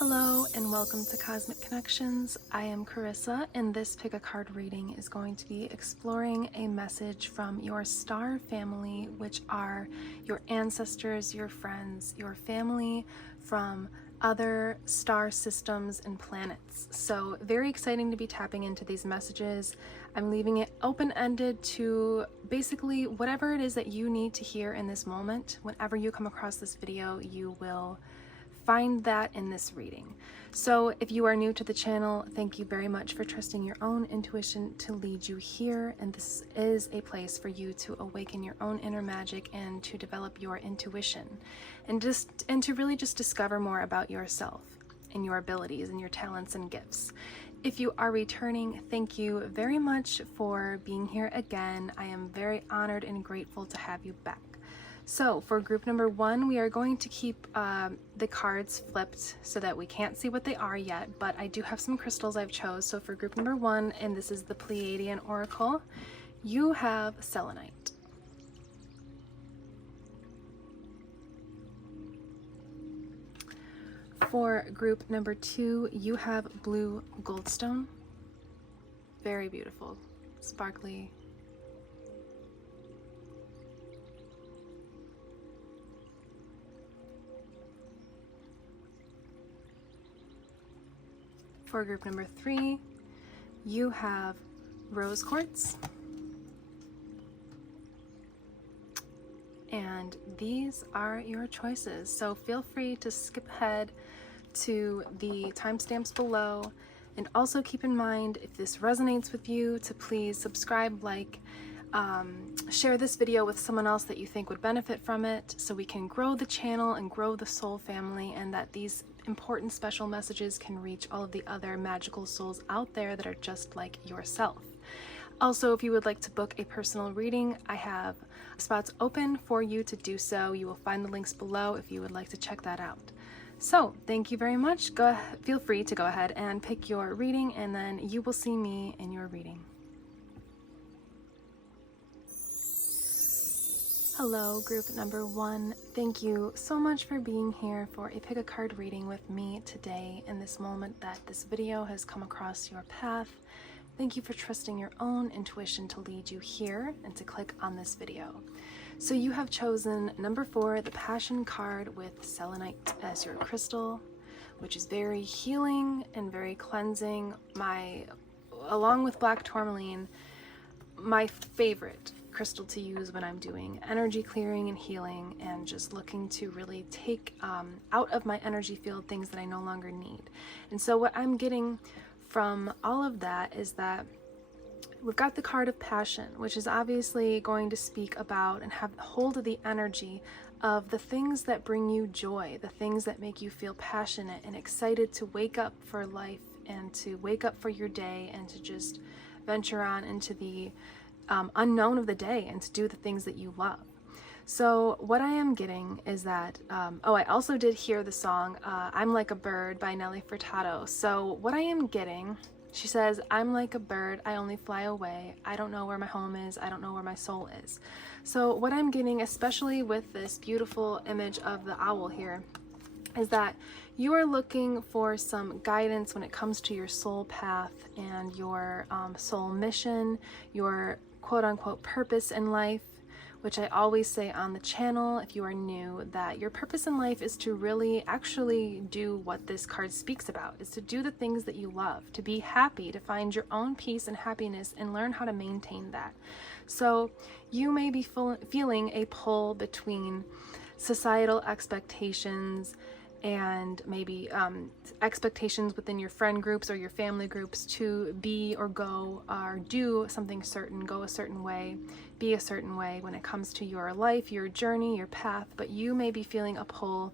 Hello and welcome to Cosmic Connections. I am Carissa, and this pick a card reading is going to be exploring a message from your star family, which are your ancestors, your friends, your family from other star systems and planets. So very exciting to be tapping into these messages. I'm leaving it open-ended to basically whatever it is that you need to hear in this moment. Whenever you come across this video, you will find that in this reading. So if you are new to the channel, thank you very much for trusting your own intuition to lead you here, and this is a place for you to awaken your own inner magic and to develop your intuition and to really just discover more about yourself and your abilities and your talents and gifts. If you are returning, thank you very much for being here again. I am very honored and grateful to have you back. So for group number one, we are going to keep the cards flipped so that we can't see what they are yet, but I do have some crystals I've chose. So for group number one, and this is the Pleiadian Oracle, you have selenite. For group number two, you have blue goldstone. Very beautiful, sparkly. For group number three, you have rose quartz. And these are your choices. So feel free to skip ahead to the timestamps below. And also keep in mind, if this resonates with you, to please subscribe, like, share this video with someone else that you think would benefit from it, so we can grow the channel and grow the soul family, and that these important special messages can reach all of the other magical souls out there that are just like yourself. Also, if you would like to book a personal reading, I have spots open for you to do so. You will find the links below if you would like to check that out. So thank you very much. Feel free to go ahead and pick your reading, and then you will see me in your reading. Hello, group number one. Thank you so much for being here for a pick a card reading with me today in this moment that this video has come across your path. Thank you for trusting your own intuition to lead you here and to click on this video. So you have chosen number 4, the Passion card with selenite as your crystal, which is very healing and very cleansing. Along with black tourmaline, my favorite crystal to use when I'm doing energy clearing and healing and just looking to really take out of my energy field things that I no longer need. And so what I'm getting from all of that is that we've got the card of passion, which is obviously going to speak about and have hold of the energy of the things that bring you joy, the things that make you feel passionate and excited to wake up for life and to wake up for your day and to just venture on into the unknown of the day and to do the things that you love. So what I am getting is that, I also did hear the song I'm Like a Bird by Nelly Furtado. So what I am getting, she says, I'm like a bird, I only fly away. I don't know where my home is, I don't know where my soul is. So what I'm getting, especially with this beautiful image of the owl here, is that you are looking for some guidance when it comes to your soul path and your soul mission, your quote-unquote purpose in life, which I always say on the channel if you are new, that your purpose in life is to really actually do what this card speaks about, is to do the things that you love, to be happy, to find your own peace and happiness and learn how to maintain that. So you may be feeling a pull between societal expectations and maybe expectations within your friend groups or your family groups to be or go or do something certain, go a certain way, be a certain way when it comes to your life, your journey, your path, but you may be feeling a pull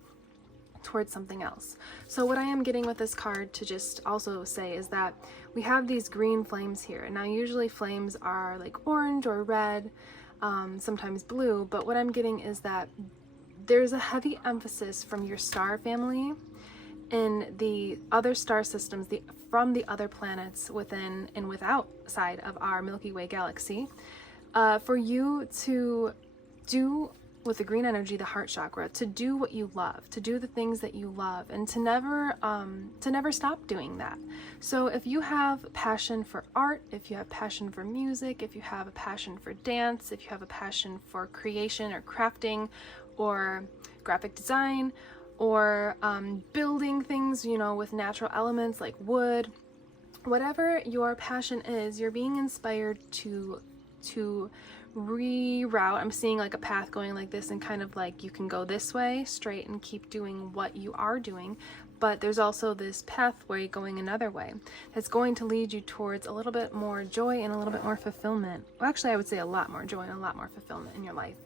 towards something else. So what I am getting with this card to just also say is that we have these green flames here. Now usually flames are like orange or red, sometimes blue, but what I'm getting is that there's a heavy emphasis from your star family in the other star systems, from the other planets within and outside of our Milky Way galaxy, for you to do with the green energy, the heart chakra, to do what you love, to do the things that you love, and to never stop doing that. So if you have passion for art, if you have passion for music, if you have a passion for dance, if you have a passion for creation or crafting or graphic design, or building things, you know, with natural elements like wood, whatever your passion is, you're being inspired to reroute. I'm seeing like a path going like this, and kind of like you can go this way straight and keep doing what you are doing, but there's also this pathway going another way that's going to lead you towards a little bit more joy and a little bit more fulfillment. Well, actually, I would say a lot more joy and a lot more fulfillment in your life.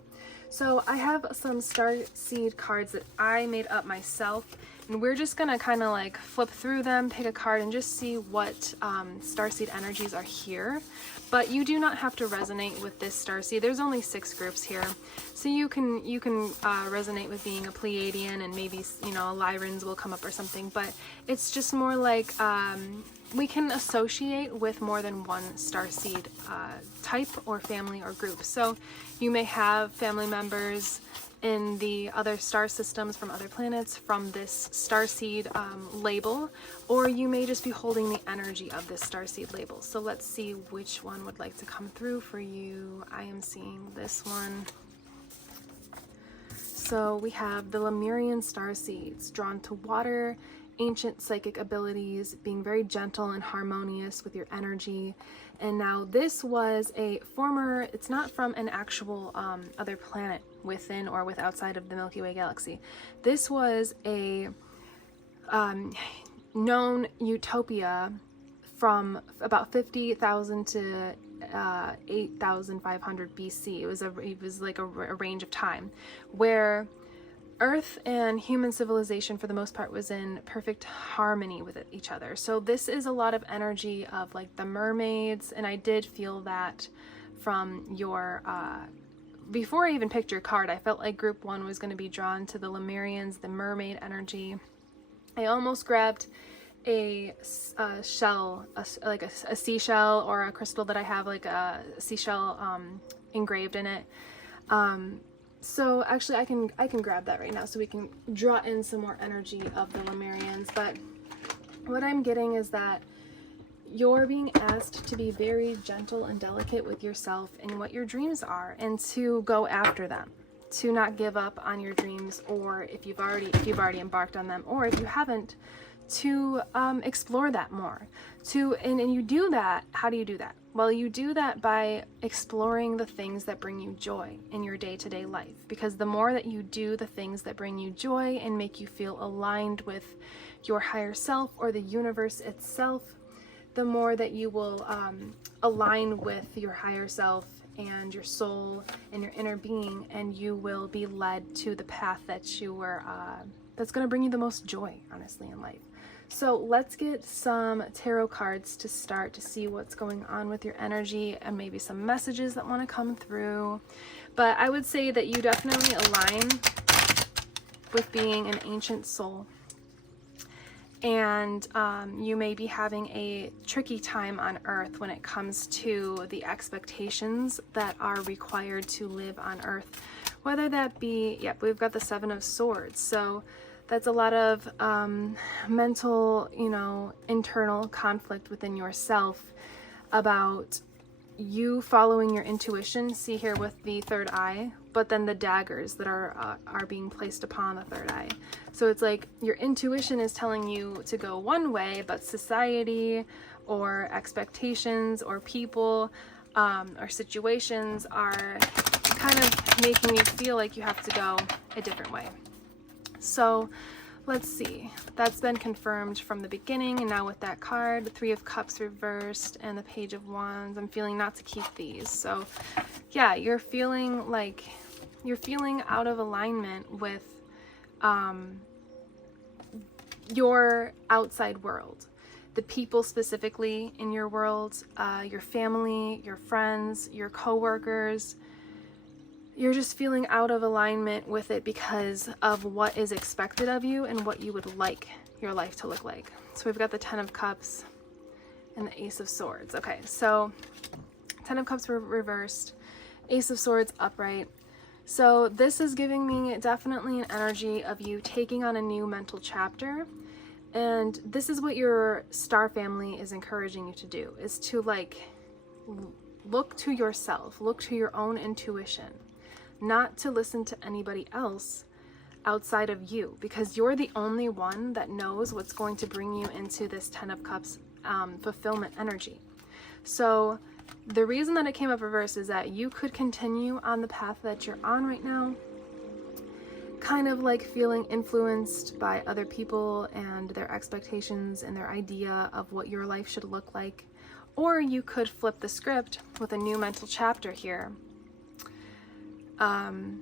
So I have some Starseed cards that I made up myself, and we're just gonna kind of like flip through them, pick a card, and just see what Starseed energies are here. But you do not have to resonate with this Starseed. There's only 6 groups here, so you can resonate with being a Pleiadian, and maybe, you know, Lyrans will come up or something. But it's just more like we can associate with more than one Starseed type or family or group. So you may have family members in the other star systems from other planets from this Starseed label, or you may just be holding the energy of this Starseed label. So let's see which one would like to come through for you. I am seeing this one. So we have the Lemurian Starseeds, drawn to water, ancient psychic abilities, being very gentle and harmonious with your energy. And now this was a former, it's not from an actual other planet within or with outside of the Milky Way galaxy. This was a known utopia from about 50,000 to 8,500 BC. It was like a range of time where Earth and human civilization, for the most part, was in perfect harmony with each other. So this is a lot of energy of like the mermaids, and I did feel that from your, before I even picked your card, I felt like group 1 was going to be drawn to the Lemurians, the mermaid energy. I almost grabbed a shell, like a seashell or a crystal that I have, like a seashell engraved in it. So actually I can grab that right now so we can draw in some more energy of the Lemurians. But what I'm getting is that you're being asked to be very gentle and delicate with yourself and what your dreams are, and to go after them, to not give up on your dreams, or if you've already embarked on them, or if you haven't, to explore that more. And you do that. How do you do that? Well, you do that by exploring the things that bring you joy in your day-to-day life, because the more that you do the things that bring you joy and make you feel aligned with your higher self or the universe itself, the more that you will align with your higher self and your soul and your inner being, and you will be led to the path that you were that's going to bring you the most joy, honestly, in life. So let's get some tarot cards to start to see what's going on with your energy, and maybe some messages that want to come through. But I would say that you definitely align with being an ancient soul, and you may be having a tricky time on Earth when it comes to the expectations that are required to live on Earth, whether that be, yep, we've got the 7 of Swords. So that's a lot of mental, you know, internal conflict within yourself about you following your intuition. See here with the 3rd eye, but then the daggers that are being placed upon the 3rd eye. So it's like your intuition is telling you to go one way, but society or expectations or people or situations are kind of making you feel like you have to go a different way. So let's see, that's been confirmed from the beginning. And now with that card, the 3 of Cups reversed and the Page of Wands, I'm feeling not to keep these. So yeah, you're feeling out of alignment with your outside world, the people specifically in your world, your family, your friends, your co-workers. You're just feeling out of alignment with it because of what is expected of you and what you would like your life to look like. So we've got the 10 of Cups and the Ace of Swords. Okay, so 10 of Cups were reversed, Ace of Swords upright. So this is giving me definitely an energy of you taking on a new mental chapter. And this is what your star family is encouraging you to do, is to like look to yourself, look to your own intuition, not to listen to anybody else outside of you, because you're the only one that knows what's going to bring you into this 10 of Cups fulfillment energy. So the reason that it came up reversed is that you could continue on the path that you're on right now, kind of like feeling influenced by other people and their expectations and their idea of what your life should look like. Or you could flip the script with a new mental chapter here. I'm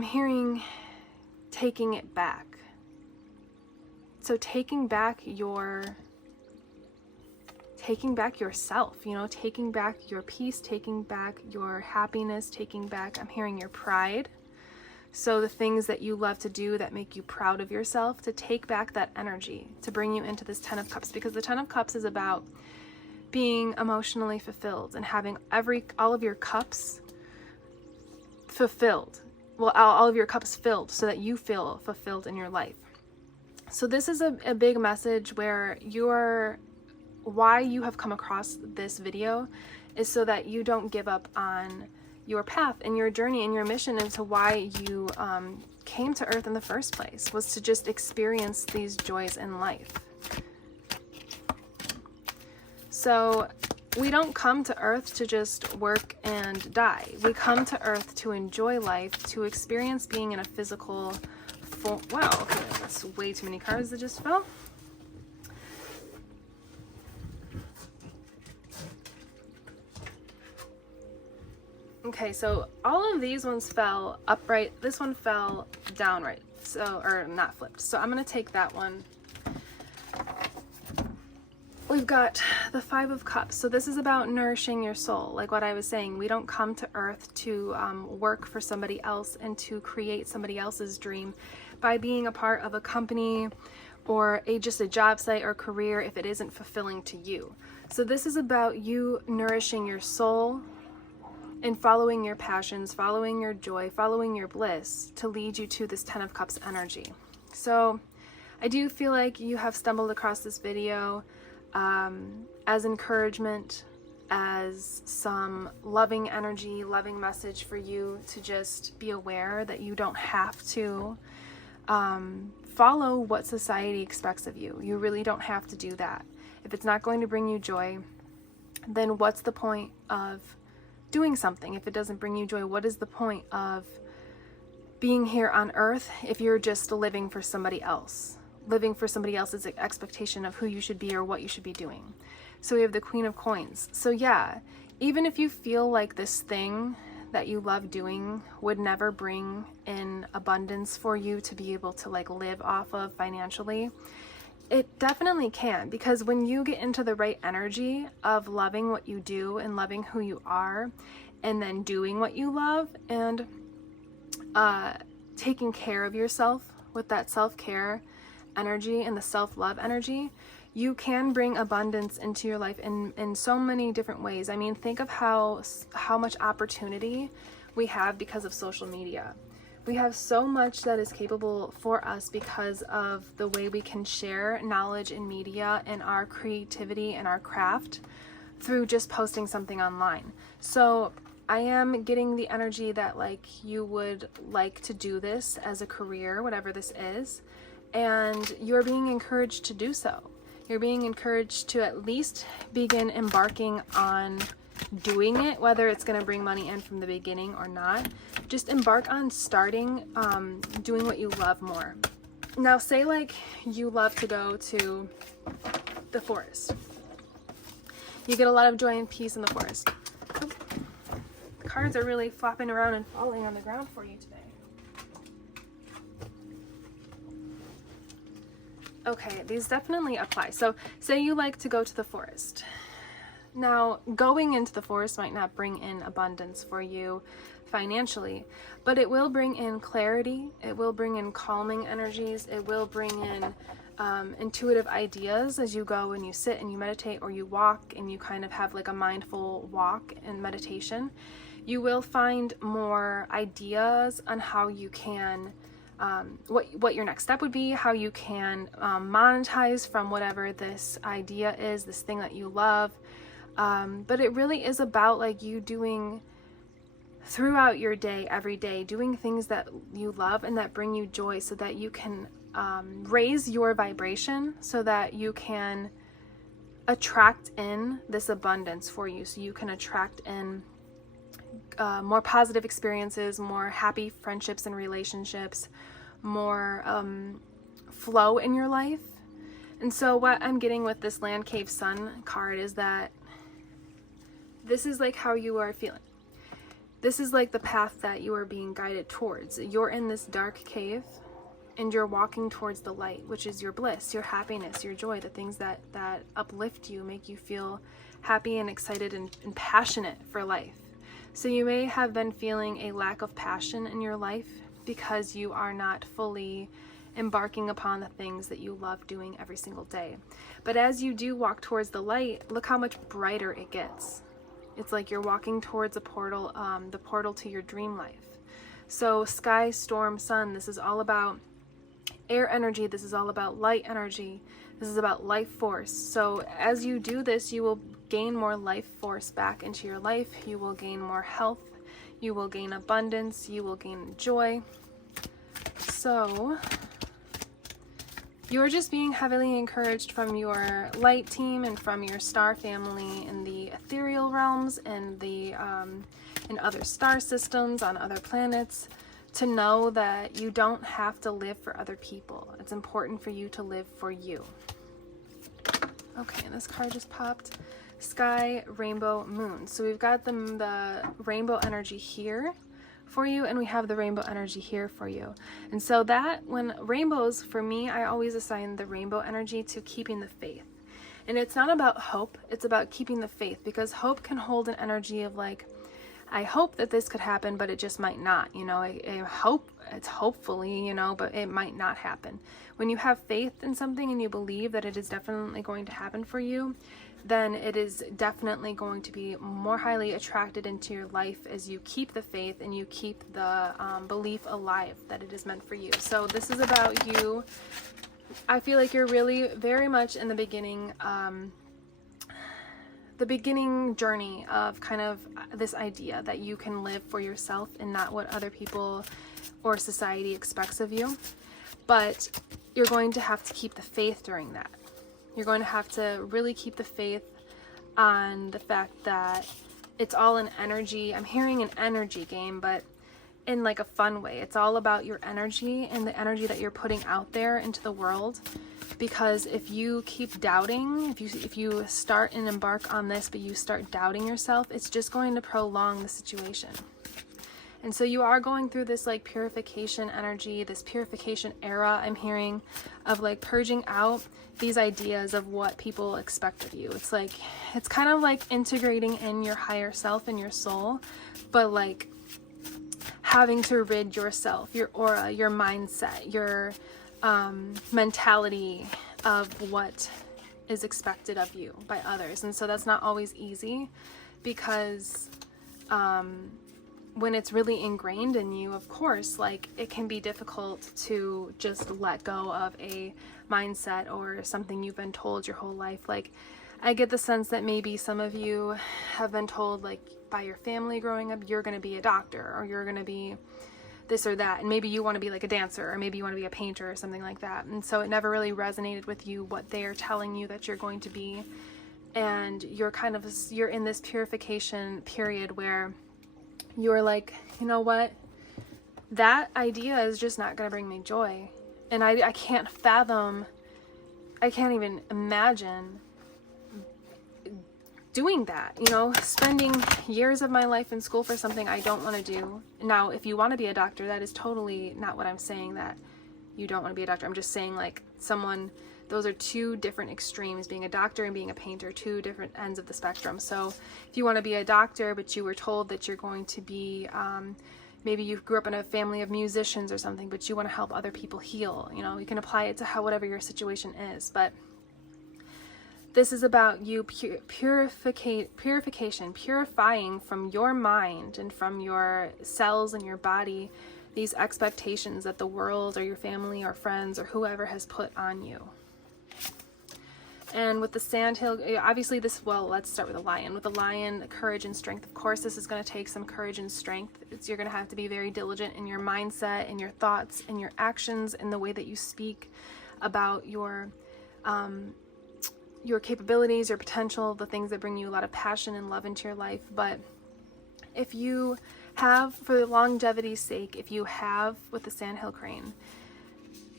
hearing taking it back. So taking back yourself, you know, taking back your peace, taking back your happiness, taking back, I'm hearing your pride. So the things that you love to do that make you proud of yourself, to take back that energy, to bring you into this 10 of Cups, because the 10 of Cups is about being emotionally fulfilled and having all of your cups fulfilled. Well, all of your cups filled so that you feel fulfilled in your life. So this is a big message where why you have come across this video is so that you don't give up on your path and your journey and your mission into why you came to Earth in the first place, was to just experience these joys in life. So we don't come to Earth to just work and die. We come to Earth to enjoy life, to experience being in a physical form. Wow, okay, that's way too many cards that just fell. Okay, so all of these ones fell upright. This one fell downright, so, or not flipped. So I'm going to take that one. We've got the 5 of Cups. So this is about nourishing your soul. Like what I was saying, we don't come to Earth to work for somebody else and to create somebody else's dream by being a part of a company or just a job site or career if it isn't fulfilling to you. So this is about you nourishing your soul and following your passions, following your joy, following your bliss to lead you to this 10 of Cups energy. So I do feel like you have stumbled across this video as encouragement, as some loving energy, loving message for you to just be aware that you don't have to follow what society expects of you. You really don't have to do that. If it's not going to bring you joy, then what's the point of doing something? If it doesn't bring you joy, what is the point of being here on Earth if you're just living for somebody else? Living for somebody else's expectation of who you should be or what you should be doing. So we have the Queen of Coins. So yeah, even if you feel like this thing that you love doing would never bring in abundance for you to be able to like live off of financially, it definitely can, because when you get into the right energy of loving what you do and loving who you are and then doing what you love and taking care of yourself with that self-care energy and the self-love energy, you can bring abundance into your life in so many different ways. I mean, think of how much opportunity we have because of social media. We have so much that is capable for us because of the way we can share knowledge and media and our creativity and our craft through just posting something online. So I am getting the energy that like you would like to do this as a career, whatever this is, and you're being encouraged to do so. You're being encouraged to at least begin embarking on doing it, whether it's going to bring money in from the beginning or not. Just embark on starting doing what you love more. Now say like you love to go to the forest. You get a lot of joy and peace in the forest. The cards are really flopping around and falling on the ground for you today. Okay, these definitely apply. So say you like to go to the forest. Now, going into the forest might not bring in abundance for you financially, but it will bring in clarity. It will bring in calming energies. It will bring in intuitive ideas as you go and you sit and you meditate, or you walk and you kind of have like a mindful walk and meditation. You will find more ideas on how you can, what your next step would be, how you can monetize from whatever this idea is, this thing that you love. But it really is about like you doing throughout your day, every day, doing things that you love and that bring you joy, so that you can raise your vibration, so that you can attract in this abundance for you, so you can attract in more positive experiences, more happy friendships and relationships, more flow in your life. And so what I'm getting with this Land Cave Sun card is that this is like how you are feeling. This is like the path that you are being guided towards. You're in this dark cave and you're walking towards the light, which is your bliss, your happiness, your joy, the things that uplift you, make you feel happy and excited and passionate for life. So you may have been feeling a lack of passion in your life because you are not fully embarking upon the things that you love doing every single day. But as you do walk towards the light, look how much brighter it gets. It's like you're walking towards a portal, the portal to your dream life. So sky, storm, sun, this is all about air energy. This is all about light energy. This is about life force. So as you do this, you will gain more life force back into your life. You will gain more health. You will gain abundance. You will gain joy. So you're just being heavily encouraged from your light team and from your star family in the ethereal realms and the in other star systems, on other planets, to know that you don't have to live for other people. It's important for you to live for you. Okay, and this card just popped. Sky, rainbow, moon. So we've got the rainbow energy here for you, and we have the rainbow energy here for you. And so that, when rainbows, for me, I always assign the rainbow energy to keeping the faith. And it's not about hope, it's about keeping the faith, because hope can hold an energy of like, I hope that this could happen, but it just might not, you know. I hope, it's hopefully, you know, but it might not happen. When you have faith in something and you believe that it is definitely going to happen for you, then it is definitely going to be more highly attracted into your life as you keep the faith and you keep the belief alive that it is meant for you. So this is about you. I feel like you're really very much in the beginning journey of kind of this idea that you can live for yourself and not what other people or society expects of you. But you're going to have to keep the faith during that. You're going to have to really keep the faith on the fact that it's all an energy. I'm hearing an energy game, but in like a fun way. It's all about your energy and the energy that you're putting out there into the world. Because if you keep doubting, if you start and embark on this, but you start doubting yourself, it's just going to prolong the situation. And so you are going through this like purification energy, this purification era, I'm hearing, of like purging out these ideas of what people expect of you. It's like, it's kind of like integrating in your higher self and your soul, but like having to rid yourself, your aura, your mindset, your mentality of what is expected of you by others. And so that's not always easy, because when it's really ingrained in you, of course, like it can be difficult to just let go of a mindset or something you've been told your whole life. Like I get the sense that maybe some of you have been told, like by your family growing up, you're going to be a doctor, or you're going to be this or that, and maybe you want to be like a dancer, or maybe you want to be a painter or something like that. And so it never really resonated with you what they are telling you that you're going to be. And you're you're in this purification period where you're like, you know what, that idea is just not going to bring me joy. And I can't fathom, I can't even imagine doing that, you know, spending years of my life in school for something I don't want to do. Now, if you want to be a doctor, that is totally not what I'm saying, that you don't want to be a doctor. I'm just saying, like, those are two different extremes, being a doctor and being a painter, two different ends of the spectrum. So if you want to be a doctor, but you were told that you're going to be, maybe you grew up in a family of musicians or something, but you want to help other people heal, you know, you can apply it to whatever your situation is. But This is about you purifying from your mind and from your cells and your body these expectations that the world or your family or friends or whoever has put on you. And with the sandhill, obviously let's start with the lion. With the lion, courage and strength. Of course, this is going to take some courage and strength. You're going to have to be very diligent in your mindset, in your thoughts, in your actions, in the way that you speak about your capabilities, your potential, the things that bring you a lot of passion and love into your life. But if you have, for longevity's sake, if you have with the sandhill crane,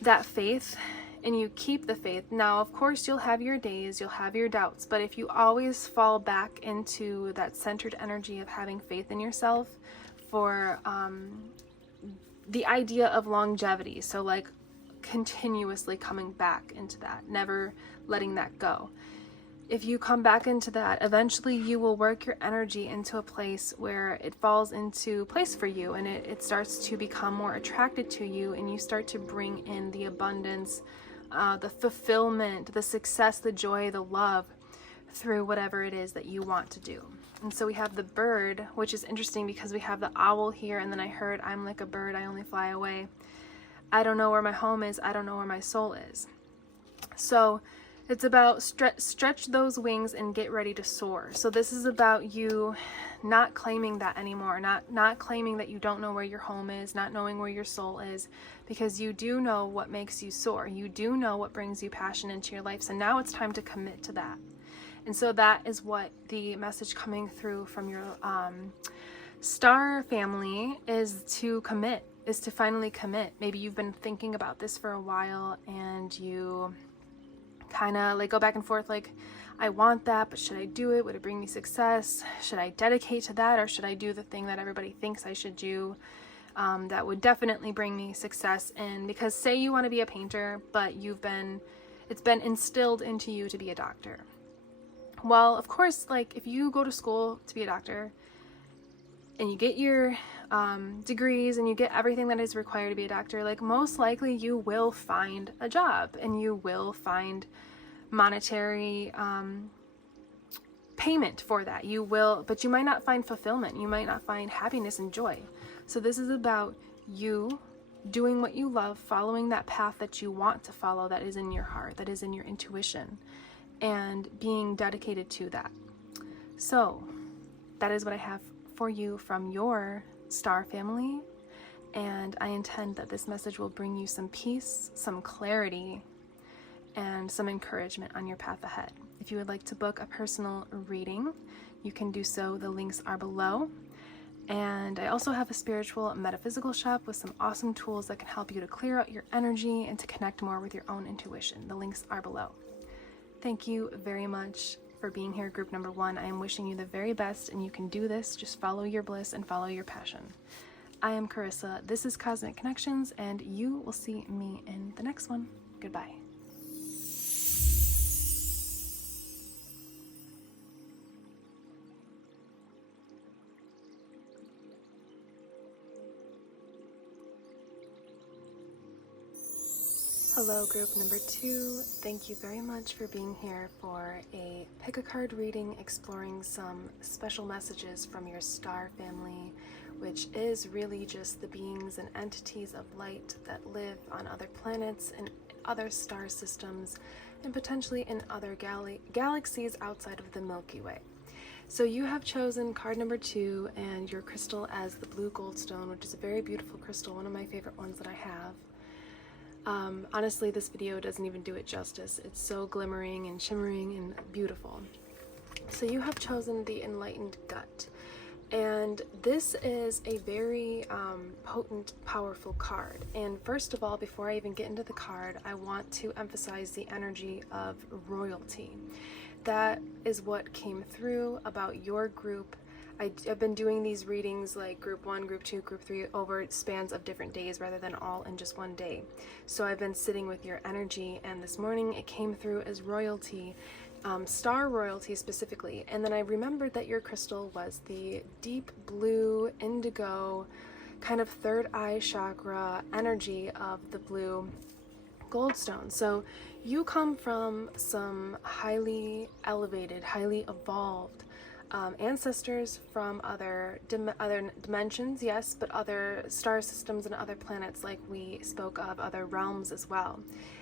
that faith, and you keep the faith. Now, of course, you'll have your days, you'll have your doubts, but if you always fall back into that centered energy of having faith in yourself for the idea of longevity, so like continuously coming back into that, never letting that go. If you come back into that, eventually you will work your energy into a place where it falls into place for you, and it starts to become more attracted to you, and you start to bring in the abundance, the fulfillment, the success, the joy, the love through whatever it is that you want to do. And so we have the bird, which is interesting because we have the owl here, and then I heard, I'm like a bird, I only fly away. I don't know where my home is, I don't know where my soul is. So it's about stretch those wings and get ready to soar. So this is about you not claiming that anymore, not claiming that you don't know where your home is, not knowing where your soul is, because you do know what makes you soar. You do know what brings you passion into your life. So now it's time to commit to that. And so that is what the message coming through from your star family is, to commit, is to finally commit. Maybe you've been thinking about this for a while and you kind of like go back and forth, like, I want that, but should I do it? Would it bring me success? Should I dedicate to that, or should I do the thing that everybody thinks I should do that would definitely bring me success? And because say you want to be a painter, but it's been instilled into you to be a doctor. Well, of course, like if you go to school to be a doctor and you get your degrees and you get everything that is required to be a doctor, like most likely you will find a job and you will find monetary payment for that. You will, but you might not find fulfillment. You might not find happiness and joy. So this is about you doing what you love, following that path that you want to follow, that is in your heart, that is in your intuition, and being dedicated to that. So that is what I have for you from your star family, and I intend that this message will bring you some peace, some clarity, and some encouragement on your path ahead. If you would like to book a personal reading, you can do so. The links are below. And I also have a spiritual metaphysical shop with some awesome tools that can help you to clear out your energy and to connect more with your own intuition. The links are below. Thank you very much for being here, group number 1. I am wishing you the very best, and you can do this. Just follow your bliss and follow your passion. I am Carissa. This is Cosmic Connections, and you will see me in the next one. Goodbye. Hello, group number 2. Thank you very much for being here for a pick-a-card reading exploring some special messages from your star family, which is really just the beings and entities of light that live on other planets and other star systems, and potentially in other galaxies outside of the Milky Way. So you have chosen card number 2 and your crystal as the blue goldstone, which is a very beautiful crystal, one of my favorite ones that I have. Honestly, this video doesn't even do it justice. It's so glimmering and shimmering and beautiful. So you have chosen the Enlightened Gut, and this is a very potent, powerful card. And first of all, before I even get into the card, I want to emphasize the energy of royalty. That is what came through about your group. I've been doing these readings like group 1, group 2, group 3 over spans of different days rather than all in just one day. So I've been sitting with your energy, and this morning it came through as royalty, star royalty specifically. And then I remembered that your crystal was the deep blue indigo kind of third eye chakra energy of the blue Goldstone. So you come from some highly elevated, highly evolved ancestors from other dimensions, yes, but other star systems and other planets, like we spoke of, other realms as well.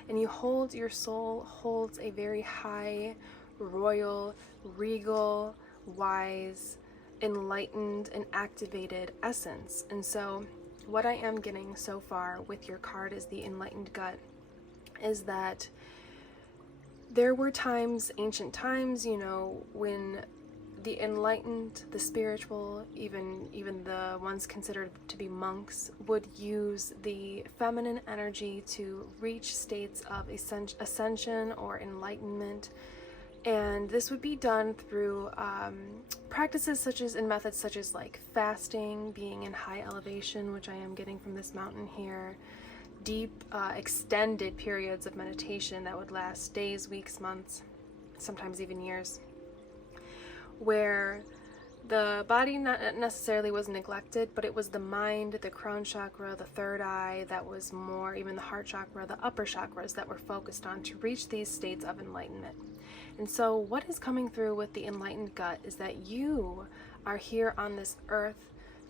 And your soul holds a very high, royal, regal, wise, enlightened, and activated essence. And so what I am getting so far with your card is the Enlightened Gut, is that there were times, ancient times, you know, when the enlightened, the spiritual, even the ones considered to be monks, would use the feminine energy to reach states of ascension or enlightenment. And this would be done through practices such as, and methods such as like fasting, being in high elevation, which I am getting from this mountain here, deep, extended periods of meditation that would last days, weeks, months, sometimes even years, where the body not necessarily was neglected, but it was the mind, the crown chakra, the third eye, that was more, even the heart chakra, the upper chakras that were focused on to reach these states of enlightenment. And so what is coming through with the Enlightened Gut is that you are here on this earth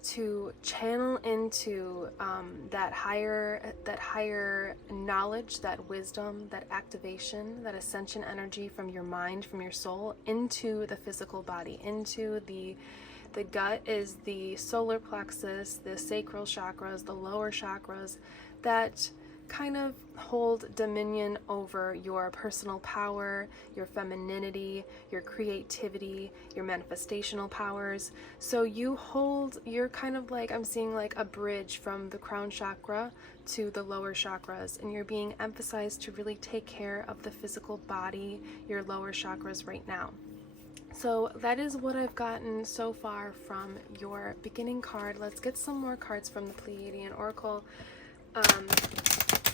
to channel into that higher knowledge, that wisdom, that activation, that ascension energy from your mind, from your soul, into the physical body, into the gut is the solar plexus, the sacral chakras, the lower chakras that kind of hold dominion over your personal power, your femininity, your creativity, your manifestational powers. So you're kind of like, I'm seeing like a bridge from the crown chakra to the lower chakras, and you're being emphasized to really take care of the physical body, your lower chakras right now. So that is what I've gotten so far from your beginning card. Let's get some more cards from the Pleiadian Oracle.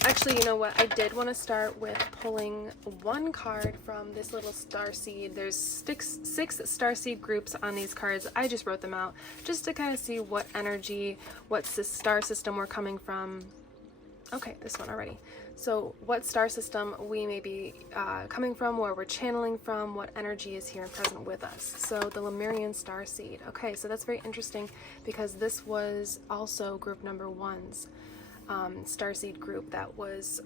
Actually, you know what? I did want to start with pulling one card from this little starseed. There's six starseed groups on these cards. I just wrote them out just to kind of see what energy, what star system we're coming from. Okay, this one already. So what star system we may be coming from, where we're channeling from, what energy is here and present with us. So the Lemurian starseed. Okay, so that's very interesting because this was also group number 1's starseed group that was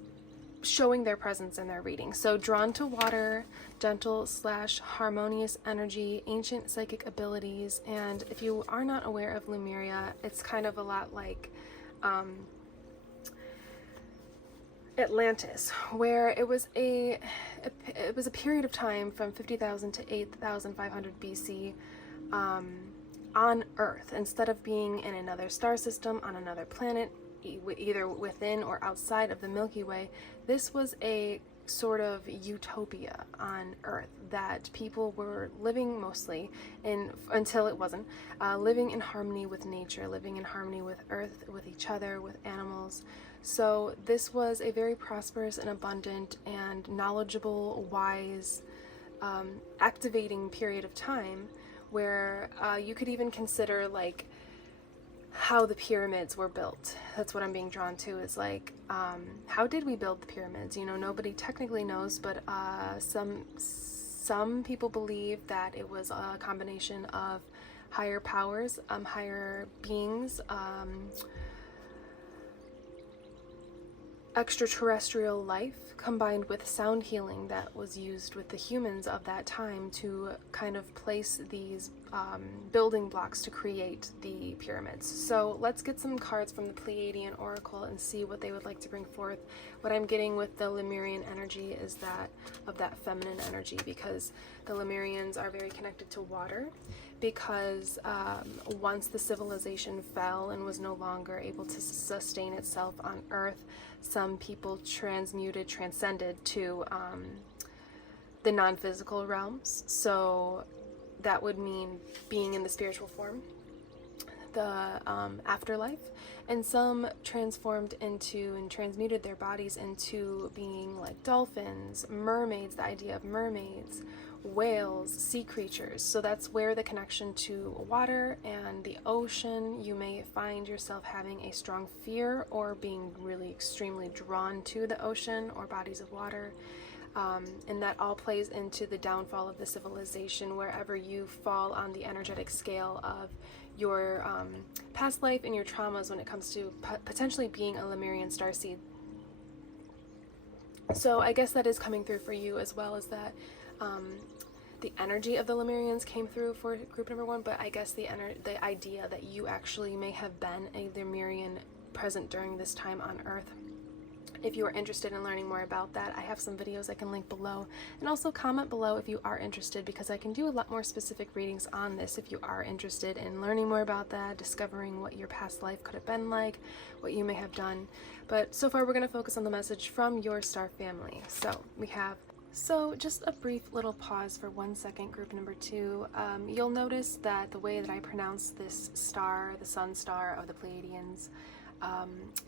showing their presence in their reading. So drawn to water, gentle / harmonious energy, ancient psychic abilities. And if you are not aware of Lemuria, it's kind of a lot like Atlantis, where it was a period of time from 50,000 to 8,500 BC on Earth. Instead of being in another star system, on another planet, either within or outside of the Milky Way, this was a sort of utopia on Earth that people were living mostly in, until it wasn't, living in harmony with nature, living in harmony with Earth, with each other, with animals. So this was a very prosperous and abundant and knowledgeable, wise, activating period of time where you could even consider like how the pyramids were built. That's what I'm being drawn to, is like, how did we build the pyramids? You know, nobody technically knows, but some people believe that it was a combination of higher powers, higher beings, extraterrestrial life combined with sound healing that was used with the humans of that time to kind of place these building blocks to create the pyramids. So let's get some cards from the Pleiadian Oracle and see what they would like to bring forth. What I'm getting with the Lemurian energy is that of that feminine energy, because the Lemurians are very connected to water, because once the civilization fell and was no longer able to sustain itself on Earth, some people transcended to the non-physical realms. So that would mean being in the spiritual form, the afterlife, and some transformed into and transmuted their bodies into being like dolphins, mermaids, the idea of mermaids, whales, sea creatures. So that's where the connection to water and the ocean, you may find yourself having a strong fear or being really extremely drawn to the ocean or bodies of water. And that all plays into the downfall of the civilization, wherever you fall on the energetic scale of your past life and your traumas when it comes to potentially being a Lemurian starseed. So I guess that is coming through for you, as well as that the energy of the Lemurians came through for group number 1, but I guess the idea that you actually may have been a Lemurian present during this time on Earth. If you are interested in learning more about that, I have some videos I can link below, and also comment below if you are interested, because I can do a lot more specific readings on this if you are interested in learning more about that, discovering what your past life could have been like, what you may have done. But so far we're going to focus on the message from your star family. So just a brief little pause for 1 second, group number 2. You'll notice that the way that I pronounce this star, the sun star of the Pleiadians,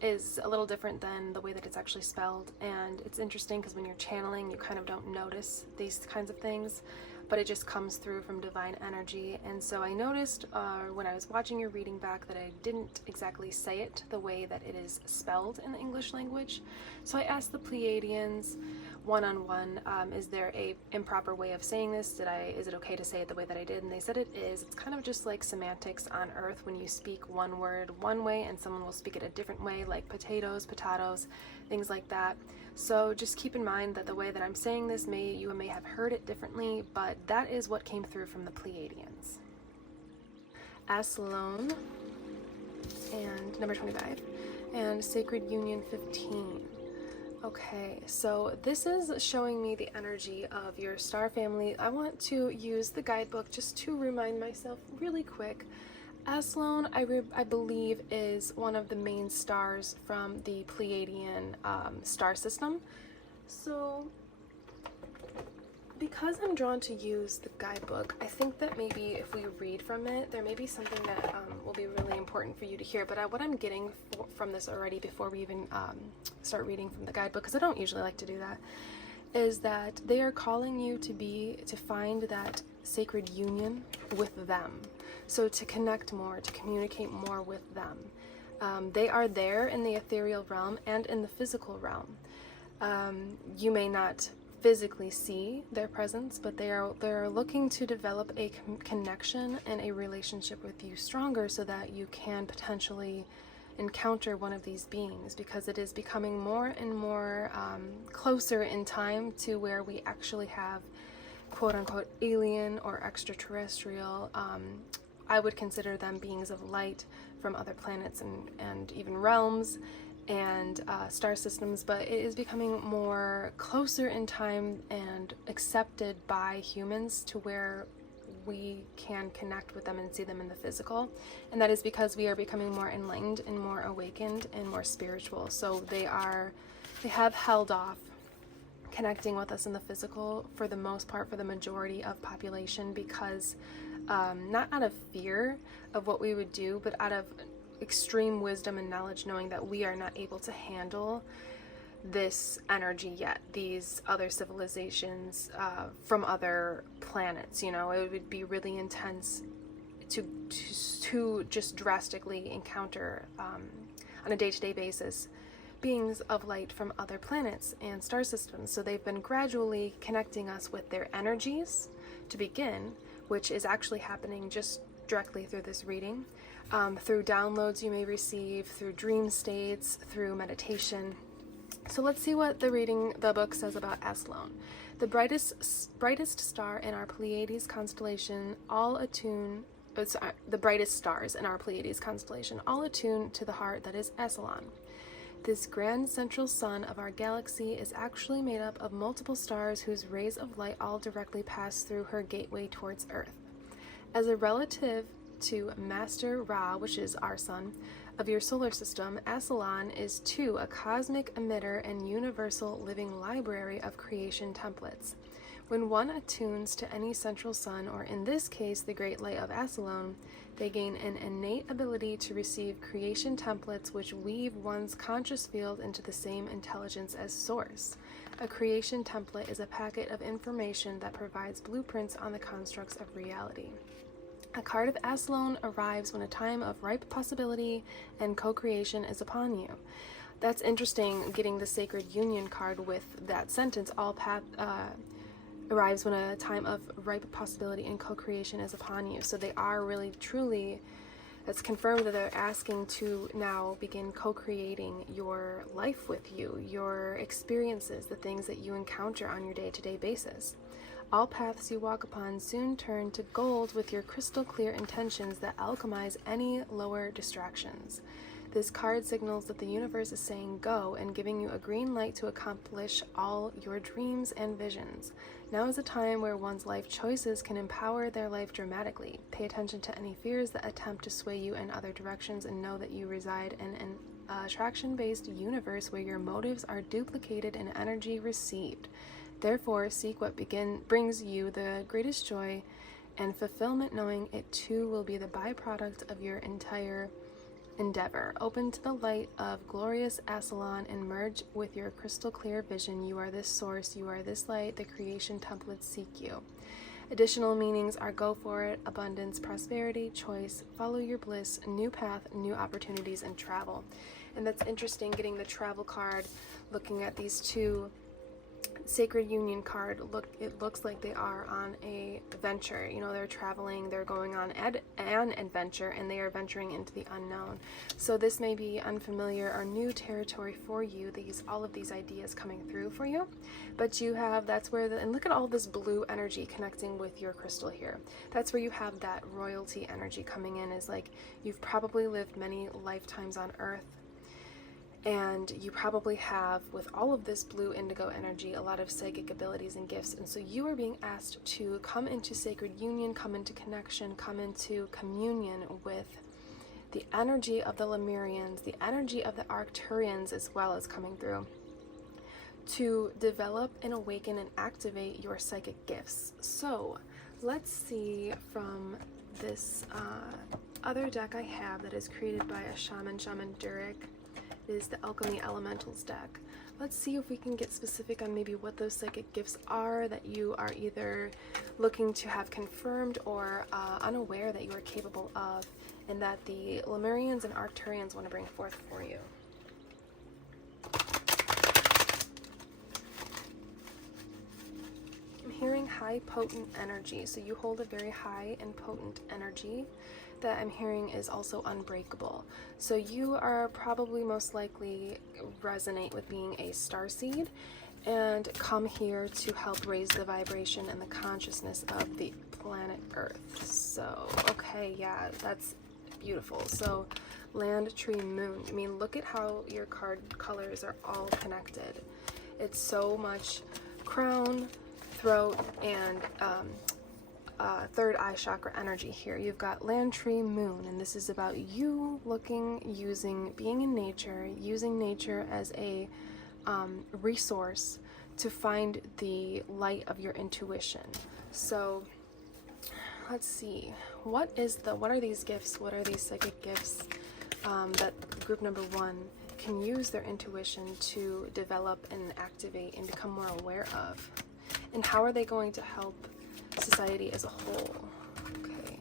is a little different than the way that it's actually spelled. And it's interesting because when you're channeling, you kind of don't notice these kinds of things, but it just comes through from divine energy. And so I noticed when I was watching your reading back that I didn't exactly say it the way that it is spelled in the English language. So I asked the Pleiadians one-on-one, is there a improper way of saying this? Is it okay to say it the way that I did? And they said it is. It's kind of just like semantics on Earth, when you speak one word one way and someone will speak it a different way, like potatoes, things like that. So just keep in mind that the way that I'm saying this, you may have heard it differently, but that is what came through from the Pleiadians. Aslan and number 25 and Sacred Union 15. Okay, so this is showing me the energy of your star family. I want to use the guidebook just to remind myself really quick. Aslan, I believe, is one of the main stars from the Pleiadian star system. So because I'm drawn to use the guidebook, I think that maybe if we read from it, there may be something that will be really important for you to hear. But what I'm getting from this already, before we even start reading from the guidebook, because I don't usually like to do that, is that they are calling you to find that sacred union with them. So to connect more, to communicate more with them. They are there in the ethereal realm and in the physical realm. You may not physically see their presence, but they're looking to develop a connection and a relationship with you stronger, so that you can potentially encounter one of these beings, because it is becoming more and more closer in time to where we actually have quote-unquote alien or extraterrestrial, I would consider them beings of light from other planets and even realms and star systems, but it is becoming more closer in time and accepted by humans to where we can connect with them and see them in the physical. And that is because we are becoming more enlightened and more awakened and more spiritual. So they have held off connecting with us in the physical for the most part, for the majority of population, because not out of fear of what we would do, but out of extreme wisdom and knowledge, knowing that we are not able to handle this energy yet, these other civilizations from other planets. You know, it would be really intense to just drastically encounter on a day-to-day basis beings of light from other planets and star systems. So they've been gradually connecting us with their energies to begin, which is actually happening just directly through this reading, through downloads you may receive, through dream states, through meditation. So let's see what the book says about Aslan. The brightest star in our Pleiades constellation, the brightest stars in our Pleiades constellation, all attuned to the heart that is Aslan. This grand central sun of our galaxy is actually made up of multiple stars whose rays of light all directly pass through her gateway towards Earth. As a relative to Master Ra, which is our sun, of your solar system, Aslan is too a cosmic emitter and universal living library of creation templates. When one attunes to any central sun, or in this case, the great light of Asalon, they gain an innate ability to receive creation templates which weave one's conscious field into the same intelligence as source. A creation template is a packet of information that provides blueprints on the constructs of reality. A card of Asalon arrives when a time of ripe possibility and co-creation is upon you. That's interesting, getting the Sacred Union card with that sentence, all path arrives when a time of ripe possibility and co-creation is upon you. So they are really, truly, it's confirmed that they're asking to now begin co-creating your life with you, your experiences, the things that you encounter on your day-to-day basis. All paths you walk upon soon turn to gold with your crystal clear intentions that alchemize any lower distractions. This card signals that the universe is saying go and giving you a green light to accomplish all your dreams and visions. Now is a time where one's life choices can empower their life dramatically. Pay attention to any fears that attempt to sway you in other directions, and know that you reside in an attraction-based universe where your motives are duplicated and energy received. Therefore, seek what brings you the greatest joy and fulfillment, knowing it too will be the byproduct of your entire endeavor. Open to the light of glorious Asalon and merge with your crystal clear vision. You are this source, you are this light, the creation templates seek you. Additional meanings are go for it, abundance, prosperity, choice, follow your bliss, new path, new opportunities, and travel. And that's interesting, getting the travel card, looking at these two Sacred Union card. It looks like they are on a venture. You know, they're traveling, they're going on an adventure, and they are venturing into the unknown. So this may be unfamiliar or new territory for you, all of these ideas coming through for you. But you have, that's where and look at all this blue energy connecting with your crystal here. That's where you have that royalty energy coming in, is like you've probably lived many lifetimes on Earth. And you probably have, with all of this blue indigo energy, a lot of psychic abilities and gifts. And so you are being asked to come into sacred union, come into connection, come into communion with the energy of the Lemurians, the energy of the Arcturians as well as coming through, to develop and awaken and activate your psychic gifts. So let's see from this other deck I have that is created by a Shaman Durek. Is the Alchemy Elementals deck. Let's see if we can get specific on maybe what those psychic gifts are that you are either looking to have confirmed or unaware that you are capable of, and that the Lemurians and Arcturians want to bring forth for you. I'm hearing high potent energy, so you hold a very high and potent energy that I'm hearing is also unbreakable. So you are probably most likely resonate with being a starseed and come here to help raise the vibration and the consciousness of the planet Earth. So, okay, yeah, that's beautiful. So land, tree, moon. I mean, look at how your card colors are all connected. It's so much crown, throat, and third eye chakra energy here. You've got land, tree, moon, and this is about you being in nature, using nature as a resource to find the light of your intuition. So let's see, what are these gifts, what are these psychic gifts that group number 1 can use their intuition to develop and activate and become more aware of, and how are they going to help society as a whole? Okay,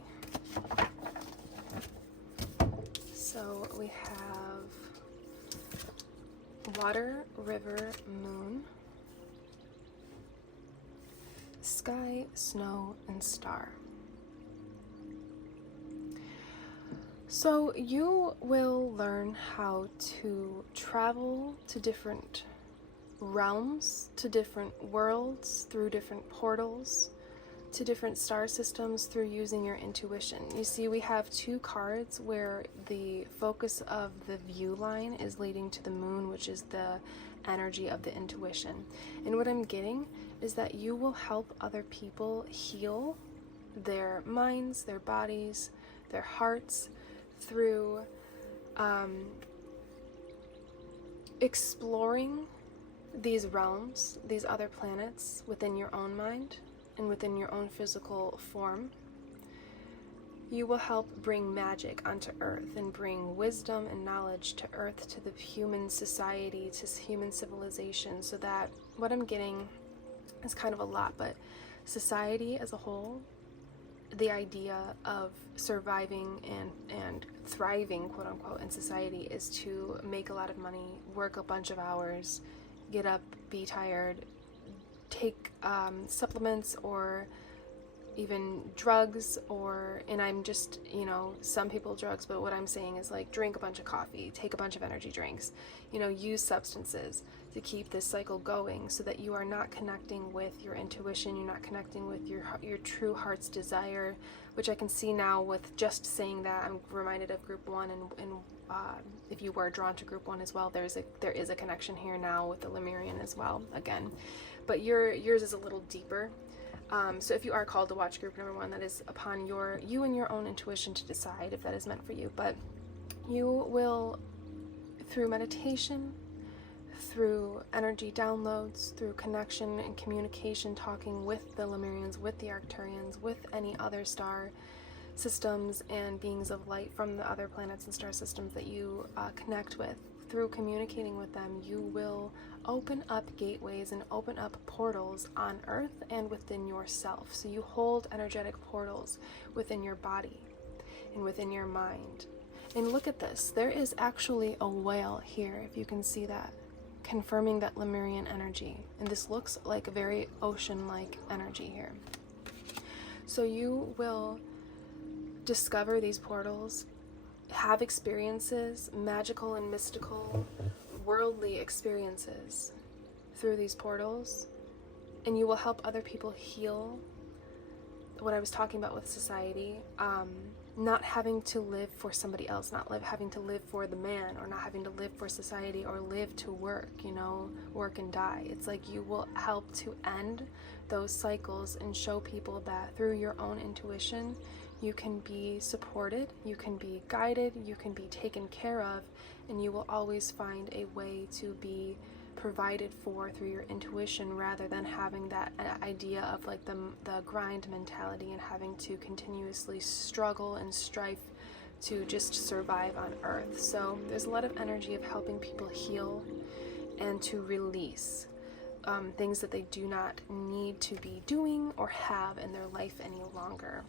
so we have water, river, moon, sky, snow, and star. So you will learn how to travel to different realms, to different worlds, through different portals, to different star systems through using your intuition. You see, we have 2 cards where the focus of the view line is leading to the moon, which is the energy of the intuition. And what I'm getting is that you will help other people heal their minds, their bodies, their hearts through exploring these realms, these other planets within your own mind and within your own physical form, you will help bring magic onto Earth and bring wisdom and knowledge to Earth, to the human society, to human civilization, so that what I'm getting is kind of a lot, but society as a whole, the idea of surviving and thriving, quote unquote, in society is to make a lot of money, work a bunch of hours, get up, be tired, take supplements or even drugs, or, and I'm just, you know, some people drugs, but what I'm saying is like drink a bunch of coffee, take a bunch of energy drinks, you know, use substances to keep this cycle going, so that you are not connecting with your intuition, you're not connecting with your true heart's desire, which I can see now with just saying that. I'm reminded of group 1, and if you were drawn to group 1 as well, there is a connection here now with the Lemurian as well, again, but yours is a little deeper. So if you are called to watch group number 1, that is upon you and your own intuition to decide if that is meant for you. But you will, through meditation, through energy downloads, through connection and communication, talking with the Lemurians, with the Arcturians, with any other star systems and beings of light from the other planets and star systems that you connect with, through communicating with them, you will open up gateways and open up portals on Earth and within yourself. So you hold energetic portals within your body and within your mind. And look at this, there is actually a whale here, if you can see that, confirming that Lemurian energy. And this looks like a very ocean-like energy here. So you will discover these portals, have experiences, magical and mystical, worldly experiences through these portals, and you will help other people heal what I was talking about with society, not having to live for somebody else, not having to live for the man, or not having to live for society or live to work, you know, work and die. It's like you will help to end those cycles and show people that through your own intuition, you can be supported, you can be guided, you can be taken care of, and you will always find a way to be provided for through your intuition, rather than having that idea of like the grind mentality and having to continuously struggle and strive to just survive on Earth. So there's a lot of energy of helping people heal and to release things that they do not need to be doing or have in their life any longer.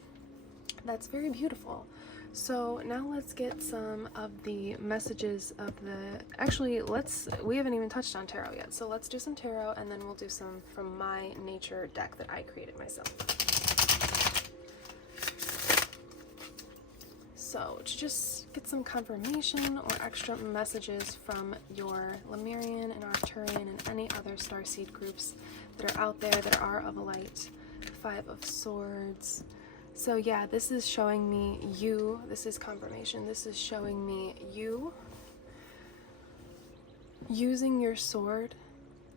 That's very beautiful. So now let's get some of the messages of the, actually we haven't even touched on tarot yet, so let's do some tarot and then we'll do some from my nature deck that I created myself. So to just get some confirmation or extra messages from your Lemurian and Arcturian and any other starseed groups that are out there that are of light. 5 of Swords. So yeah, this is showing me you, this is confirmation, this is showing me you using your sword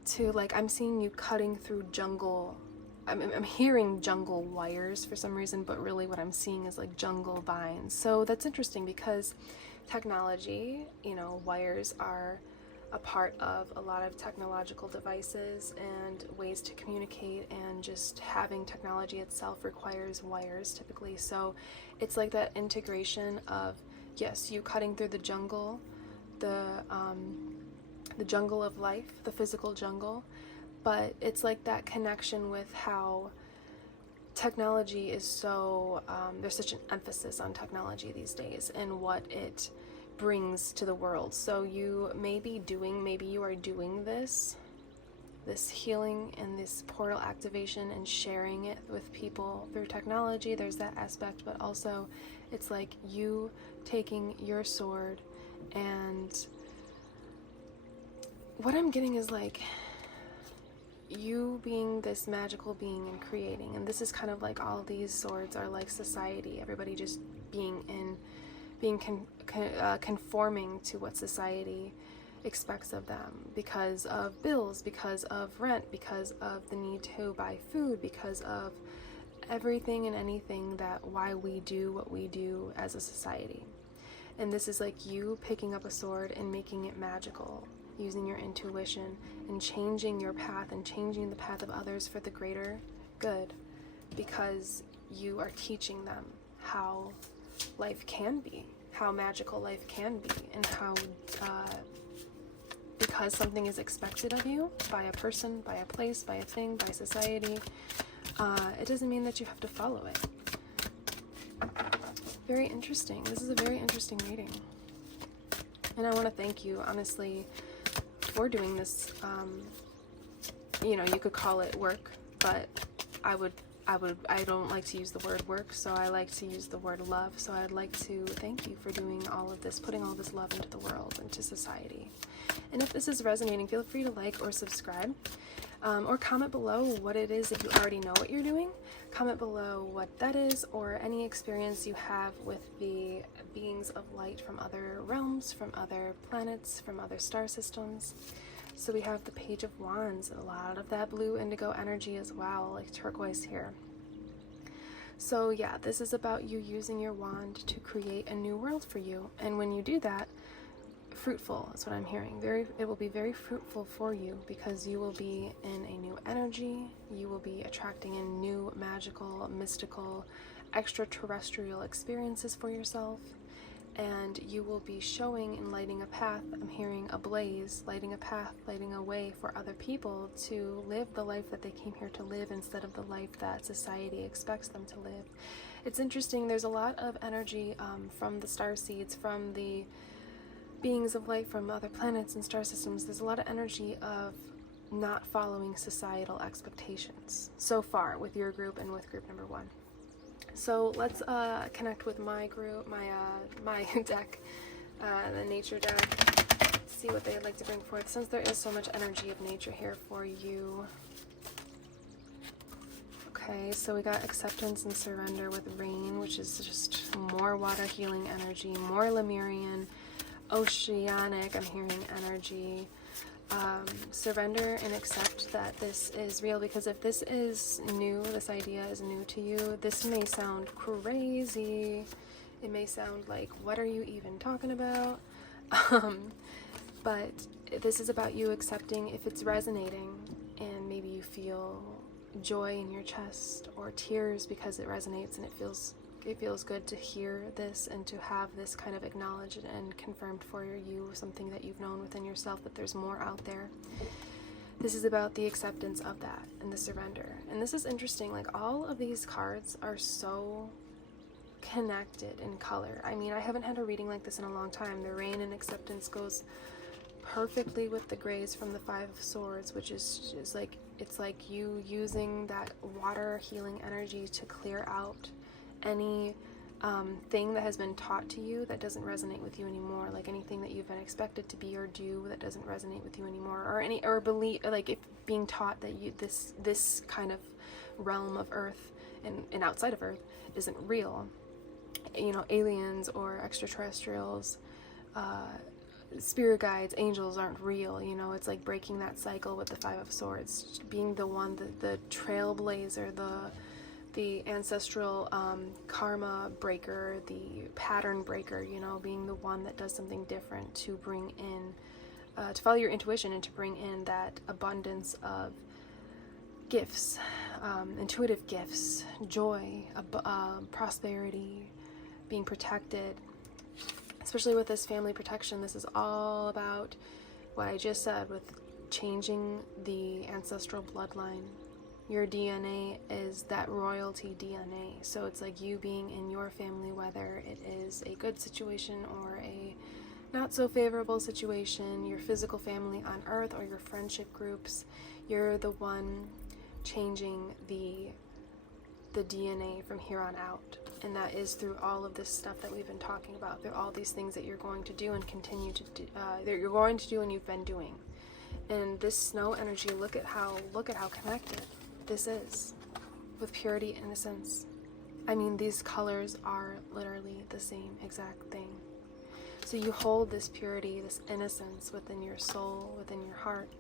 to, like, I'm seeing you cutting through jungle, I'm hearing jungle wires for some reason, but really what I'm seeing is like jungle vines. So that's interesting because technology, you know, wires are a part of a lot of technological devices and ways to communicate, and just having technology itself requires wires typically. So it's like that integration of, yes, you cutting through the jungle, the jungle of life, the physical jungle, but it's like that connection with how technology is so, there's such an emphasis on technology these days and what it brings to the world. So you may be doing, maybe you are doing this healing and this portal activation and sharing it with people through technology. There's that aspect, but also it's like you taking your sword, and what I'm getting is like you being this magical being and creating, and this is kind of like all these swords are like society, everybody just being conforming to what society expects of them because of bills, because of rent, because of the need to buy food, because of everything and anything that why we do what we do as a society. And this is like you picking up a sword and making it magical, using your intuition, and changing your path and changing the path of others for the greater good, because you are teaching them how life can be, how magical life can be, and how because something is expected of you by a person, by a place, by a thing, by society, it doesn't mean that you have to follow it. Very interesting. This is a very interesting reading. And I want to thank you, honestly, for doing this. You know, you could call it work, but I don't like to use the word work, so I like to use the word love. So I'd like to thank you for doing all of this, putting all this love into the world, into society. And if this is resonating, feel free to like or subscribe, or comment below what it is. If you already know what you're doing, comment below what that is, or any experience you have with the beings of light from other realms, from other planets, from other star systems. So we have the Page of Wands, a lot of that blue indigo energy as well, like turquoise here. So yeah, this is about you using your wand to create a new world for you. And when you do that, fruitful is what I'm hearing. It will be very fruitful for you, because you will be in a new energy. You will be attracting in new magical, mystical, extraterrestrial experiences for yourself. And you will be showing and lighting a path. I'm hearing a blaze, lighting a path, lighting a way for other people to live the life that they came here to live, instead of the life that society expects them to live. It's interesting, there's a lot of energy from the starseeds, from the beings of light from other planets and star systems. There's a lot of energy of not following societal expectations so far with your group and with group number 1. So let's connect with my group, my deck, the nature deck, see what they'd like to bring forth, since there is so much energy of nature here for you. Okay, so we got acceptance and surrender with rain, which is just more water healing energy, more Lemurian, oceanic, I'm hearing energy. Surrender and accept that this is real, because if this is new, this idea is new to you, this may sound crazy. It may sound like, what are you even talking about? But this is about you accepting if it's resonating, and maybe you feel joy in your chest or tears because it resonates and it feels good to hear this and to have this kind of acknowledged and confirmed for you, something that you've known within yourself, that there's more out there. This is about the acceptance of that and the surrender. And this is interesting, like all of these cards are so connected in color. I mean, I haven't had a reading like this in a long time. The rain and acceptance goes perfectly with the grays from the Five of Swords, which is like, it's like you using that water healing energy to clear out any thing that has been taught to you that doesn't resonate with you anymore, like anything that you've been expected to be or do that doesn't resonate with you anymore, or believe, like if being taught that you this kind of realm of earth and outside of earth isn't real, you know, aliens or extraterrestrials, spirit guides, angels aren't real, you know. It's like breaking that cycle with the Five of Swords, being the one, the trailblazer, the ancestral karma breaker, the pattern breaker, you know, being the one that does something different to bring in, to follow your intuition and to bring in that abundance of gifts, intuitive gifts, joy, prosperity, being protected. Especially with this family protection, this is all about what I just said with changing the ancestral bloodline. Your DNA is that royalty DNA. So it's like you being in your family, whether it is a good situation or a not so favorable situation, your physical family on earth or your friendship groups, you're the one changing the DNA from here on out. And that is through all of this stuff that we've been talking about, through all these things that you're going to do and continue to do, that you're going to do and you've been doing. And this snow energy, look at how connected this is with purity, innocence. I mean, these colors are literally the same exact thing. So you hold this purity, this innocence within your soul, within your heart.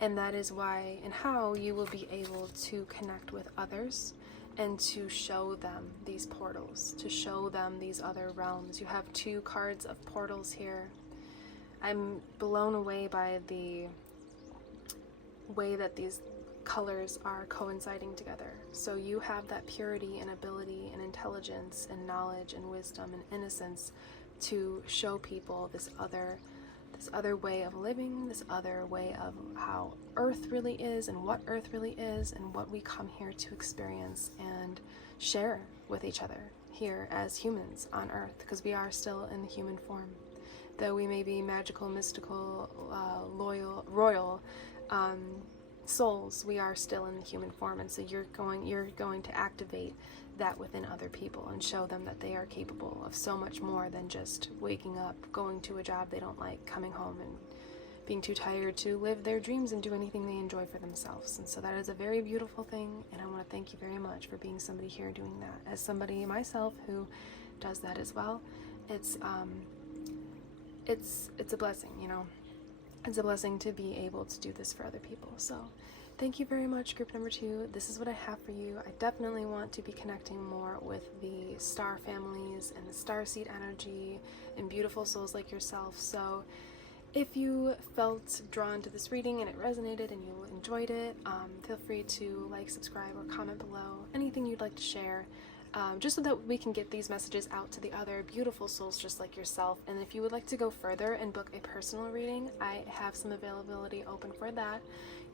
And that is why and how you will be able to connect with others and to show them these portals, to show them these other realms. You have two cards of portals here. I'm blown away by the way that these colors are coinciding together. So you have that purity and ability and intelligence and knowledge and wisdom and innocence to show people this other way of living, this other way of how Earth really is and what Earth really is and what we come here to experience and share with each other here as humans on Earth, because we are still in the human form. Though we may be magical, mystical, royal souls, we are still in the human form, and so you're going to activate that within other people and show them that they are capable of so much more than just waking up, going to a job they don't like, coming home and being too tired to live their dreams and do anything they enjoy for themselves. And so that is a very beautiful thing, and I want to thank you very much for being somebody here doing that. As somebody myself who does that as well, it's a blessing, you know. It's a blessing to be able to do this for other people. So thank you very much, group number 2. This is what I have for you. I definitely want to be connecting more with the star families and the starseed energy and beautiful souls like yourself. So if you felt drawn to this reading and it resonated and you enjoyed it, feel free to like, subscribe, or comment below anything you'd like to share. Just so that we can get these messages out to the other beautiful souls just like yourself. And if you would like to go further and book a personal reading, I have some availability open for that.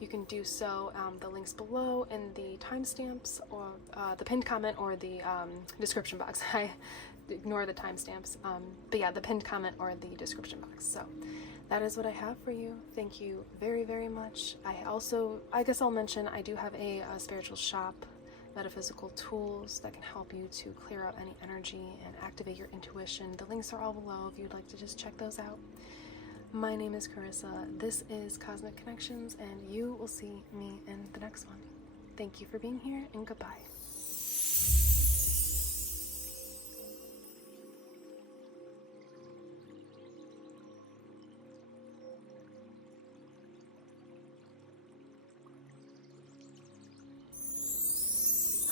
You can do so, the links below in the timestamps, or the pinned comment, or the description box. I ignore the timestamps, but yeah, the pinned comment or the description box. So that is what I have for you. Thank you very, very much. I guess I'll mention, I do have a spiritual shop, metaphysical tools that can help you to clear out any energy and activate your intuition. The links are all below if you'd like to just check those out. My name is Carissa. This is Cosmic Connections, and you will see me in the next one. Thank you for being here, and goodbye.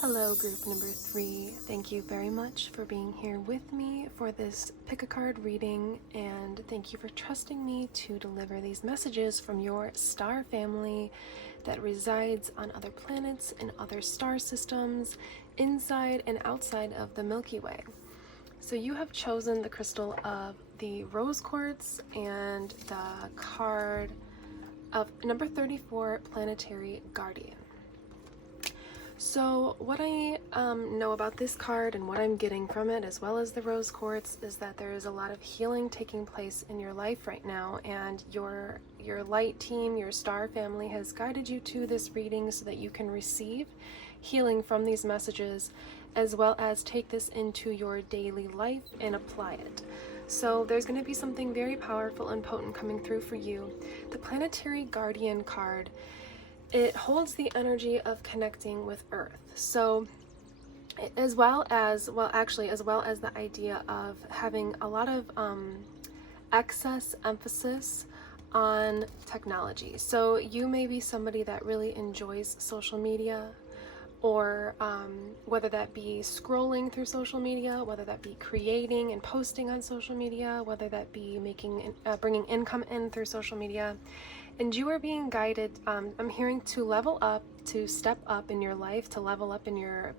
Hello, group number 3. Thank you very much for being here with me for this pick-a-card reading, and thank you for trusting me to deliver these messages from your star family that resides on other planets and other star systems inside and outside of the Milky Way. So you have chosen the crystal of the rose quartz and the card of number 34, Planetary Guardian. So what I know about this card and what I'm getting from it, as well as the rose quartz, is that there is a lot of healing taking place in your life right now, and your light team, your star family, has guided you to this reading so that you can receive healing from these messages, as well as take this into your daily life and apply it. So there's going to be something very powerful and potent coming through for you. The Planetary Guardian card, it holds the energy of connecting with Earth. So as well as the idea of having a lot of excess emphasis on technology. So you may be somebody that really enjoys social media, or whether that be scrolling through social media, whether that be creating and posting on social media, whether that be bringing income in through social media. And you are being guided, I'm hearing, to level up, to step up in your life, to level up in your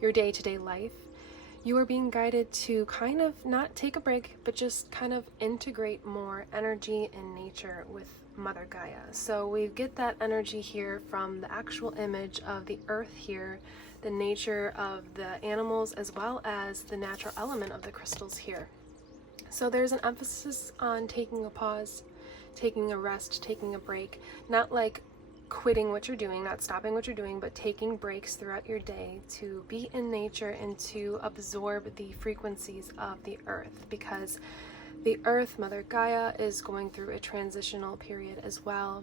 day-to-day life. You are being guided to kind of not take a break, but just kind of integrate more energy and nature with Mother Gaia. So we get that energy here from the actual image of the earth here, the nature of the animals, as well as the natural element of the crystals here. So there's an emphasis on taking a pause, taking a rest, taking a break, not like quitting what you're doing, not stopping what you're doing, but taking breaks throughout your day to be in nature and to absorb the frequencies of the earth, because the earth, Mother Gaia, is going through a transitional period as well,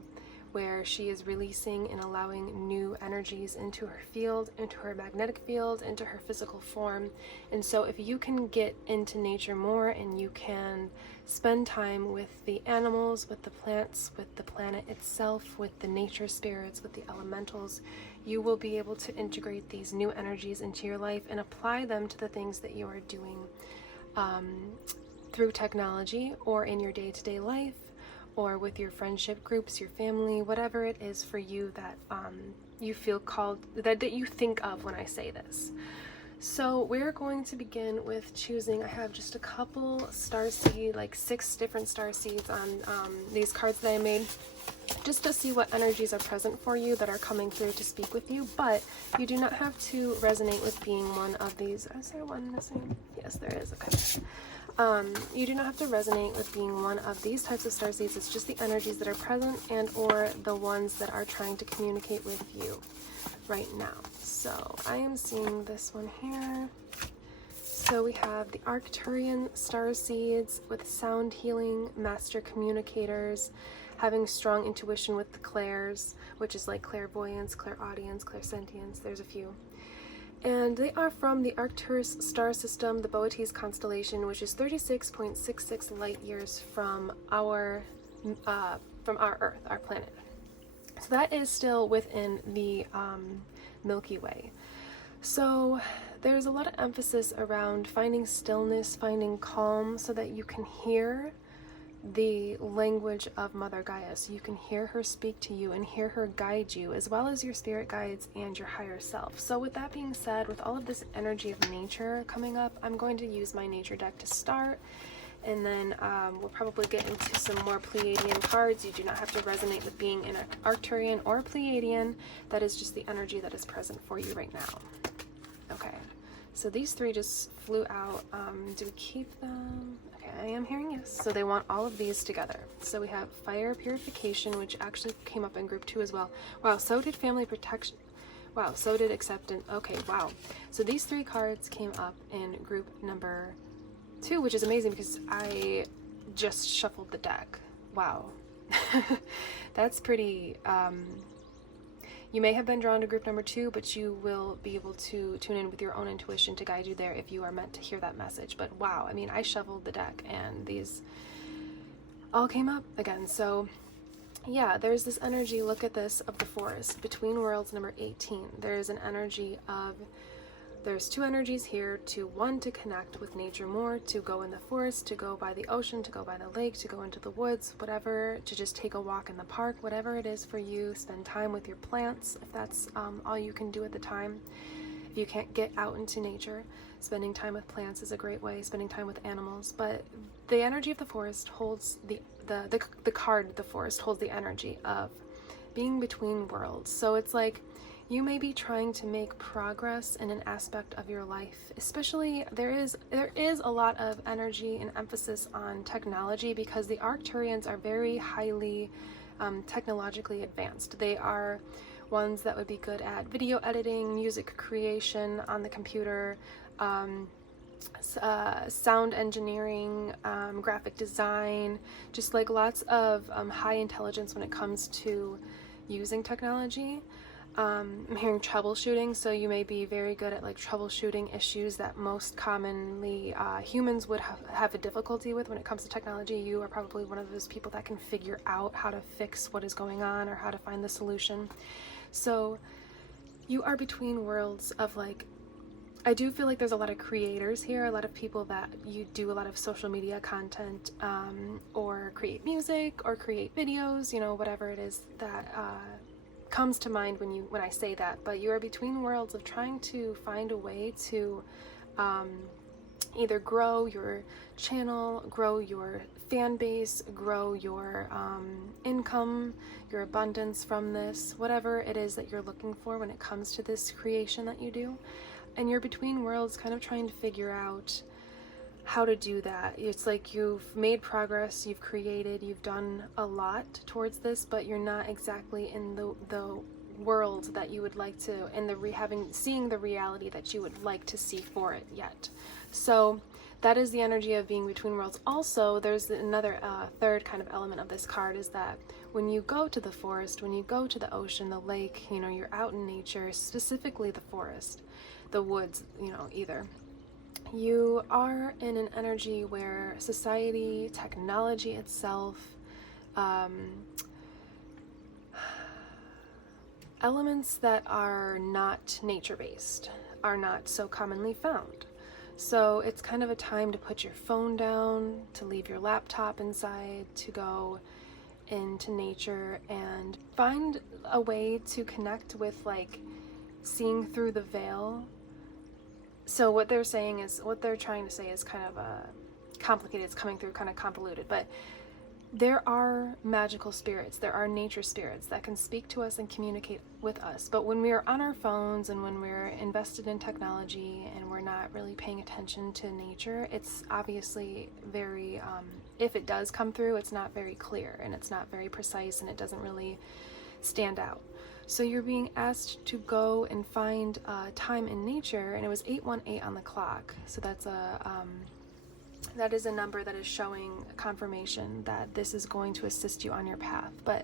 where she is releasing and allowing new energies into her field, into her magnetic field, into her physical form. And so if you can get into nature more, and you can spend time with the animals, with the plants, with the planet itself, with the nature spirits, with the elementals, you will be able to integrate these new energies into your life and apply them to the things that you are doing through technology or in your day-to-day life or with your friendship groups, your family, whatever it is for you that you feel called, that you think of when I say this. So we're going to begin with choosing. I have just a couple starseed, like 6 different starseeds on these cards that I made, just to see what energies are present for you that are coming through to speak with you. But you do not have to resonate with being one of these. Is there one missing? Yes, there is. Okay. You do not have to resonate with being one of these types of starseeds. It's just the energies that are present and or the ones that are trying to communicate with you right now. So I am seeing this one here. So we have the Arcturian starseeds with sound healing, master communicators, having strong intuition with the Clares, which is like clairvoyance, clairaudience, clairsentience. There's a few. And they are from the Arcturus star system, the Boötes constellation, which is 36.66 light years from our Earth, our planet. So that is still within the Milky Way. So there's a lot of emphasis around finding stillness, finding calm, so that you can hear the language of Mother Gaia, so you can hear her speak to you and hear her guide you, as well as your spirit guides and your higher self. So with that being said, with all of this energy of nature coming up, I'm going to use my nature deck to start, and then we'll probably get into some more Pleiadian cards. You do not have to resonate with being an Arcturian or Pleiadian. That is just the energy that is present for you right now. Okay, so these 3 just flew out. Do we keep them? I am hearing yes. So they want all of these together. So we have fire purification, which actually came up in group 2 as well. Wow, so did family protection. Wow, so did acceptance. Okay, wow. So these 3 cards came up in group number 2, which is amazing because I just shuffled the deck. Wow. That's pretty you may have been drawn to group number 2, but you will be able to tune in with your own intuition to guide you there if you are meant to hear that message. But wow, I mean, I shuffled the deck and these all came up again. So yeah, there's this energy, look at this, of the forest. Between Worlds number 18, there's an energy of, there's 2 energies here, to connect with nature more, to go in the forest, to go by the ocean, to go by the lake, to go into the woods, whatever, to just take a walk in the park, whatever it is for you. Spend time with your plants if that's all you can do at the time. If you can't get out into nature, spending time with plants is a great way, spending time with animals. But the energy of the forest holds the card, the forest holds the energy of being between worlds. So it's like, you may be trying to make progress in an aspect of your life, especially there is a lot of energy and emphasis on technology, because the Arcturians are very highly technologically advanced. They are ones that would be good at video editing, music creation on the computer, sound engineering, graphic design, just like lots of high intelligence when it comes to using technology. I'm hearing troubleshooting, so you may be very good at like troubleshooting issues that most commonly humans would have a difficulty with when it comes to technology. You are probably one of those people that can figure out how to fix what is going on or how to find the solution. So you are between worlds of, like, I do feel like there's a lot of creators here, a lot of people that you do a lot of social media content, or create music or create videos, you know, whatever it is that comes to mind when I say that. But you are between worlds of trying to find a way to either grow your channel, grow your fan base, grow your income, your abundance from this, whatever it is that you're looking for when it comes to this creation that you do. And you're between worlds kind of trying to figure out how to do that. It's like you've made progress, you've created, you've done a lot towards this, but you're not exactly in the world that you would like to, in the seeing the reality that you would like to see for it yet. So that is the energy of being between worlds. Also, there's another third kind of element of this card, is that when you go to the forest, when you go to the ocean, the lake, you know, you're out in nature, specifically the forest, the woods, you know, either. You are in an energy where society, technology itself, elements that are not nature-based are not so commonly found. So it's kind of a time to put your phone down, to leave your laptop inside, to go into nature and find a way to connect with, like, seeing through the veil. So what they're saying is, what they're trying to say is kind of complicated. It's coming through kind of convoluted, but there are magical spirits, there are nature spirits that can speak to us and communicate with us. But when we're on our phones and when we're invested in technology and we're not really paying attention to nature, it's obviously very, if it does come through, it's not very clear and it's not very precise and it doesn't really stand out. So you're being asked to go and find time in nature, and it was 818 on the clock. So that's that is a number that is showing confirmation that this is going to assist you on your path. But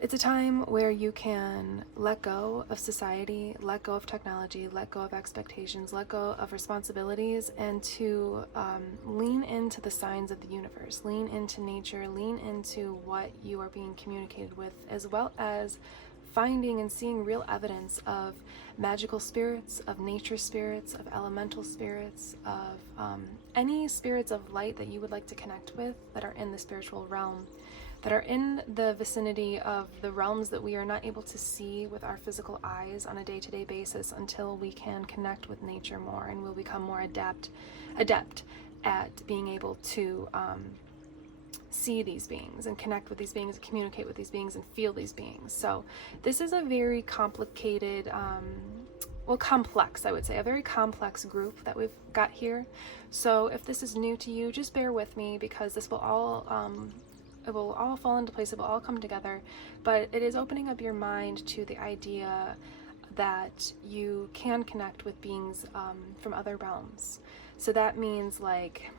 it's a time where you can let go of society, let go of technology, let go of expectations, let go of responsibilities, and to lean into the signs of the universe, lean into nature, lean into what you are being communicated with, as well as finding and seeing real evidence of magical spirits, of nature spirits, of elemental spirits, of any spirits of light that you would like to connect with that are in the spiritual realm, that are in the vicinity of the realms that we are not able to see with our physical eyes on a day-to-day basis until we can connect with nature more, and we'll become more adept at being able to see these beings and connect with these beings and communicate with these beings and feel these beings. So this is a very complicated, complex, I would say, a very complex group that we've got here. So if this is new to you, just bear with me, because this will all, it will all fall into place, it will all come together, but it is opening up your mind to the idea that you can connect with beings from other realms. So that means, like,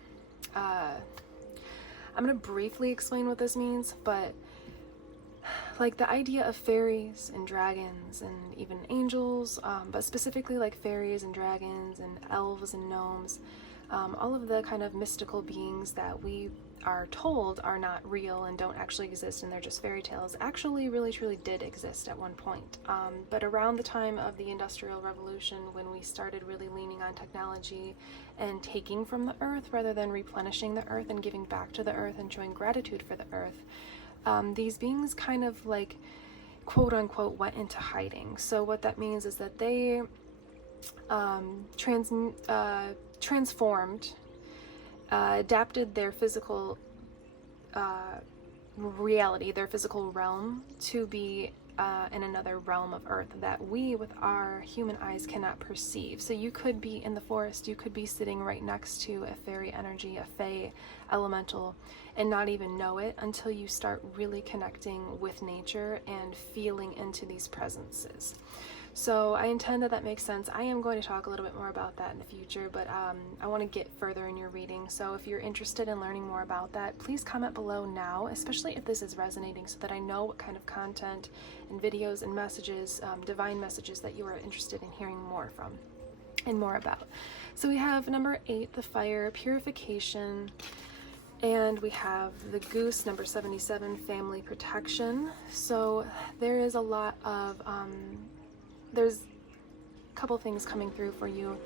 I'm going to briefly explain what this means, but like the idea of fairies and dragons and even angels, but specifically like fairies and dragons and elves and gnomes, all of the kind of mystical beings that we are told are not real and don't actually exist and they're just fairy tales, actually really truly did exist at one point. But around the time of the Industrial Revolution, when we started really leaning on technology and taking from the earth rather than replenishing the earth and giving back to the earth and showing gratitude for the earth, these beings kind of, like, quote unquote went into hiding. So what that means is that they transformed, adapted their physical reality, their physical realm, to be in another realm of earth that we with our human eyes cannot perceive. So you could be in the forest, you could be sitting right next to a fairy energy, a fae elemental, and not even know it until you start really connecting with nature and feeling into these presences. So I intend that that makes sense. I am going to talk a little bit more about that in the future, but I want to get further in your reading. So if you're interested in learning more about that, please comment below now, especially if this is resonating, so that I know what kind of content and videos and messages, divine messages, that you are interested in hearing more from and more about. So we have number 8, the fire, purification, and we have the goose, number 77, family protection. So there is a lot of there's a couple things coming through for you.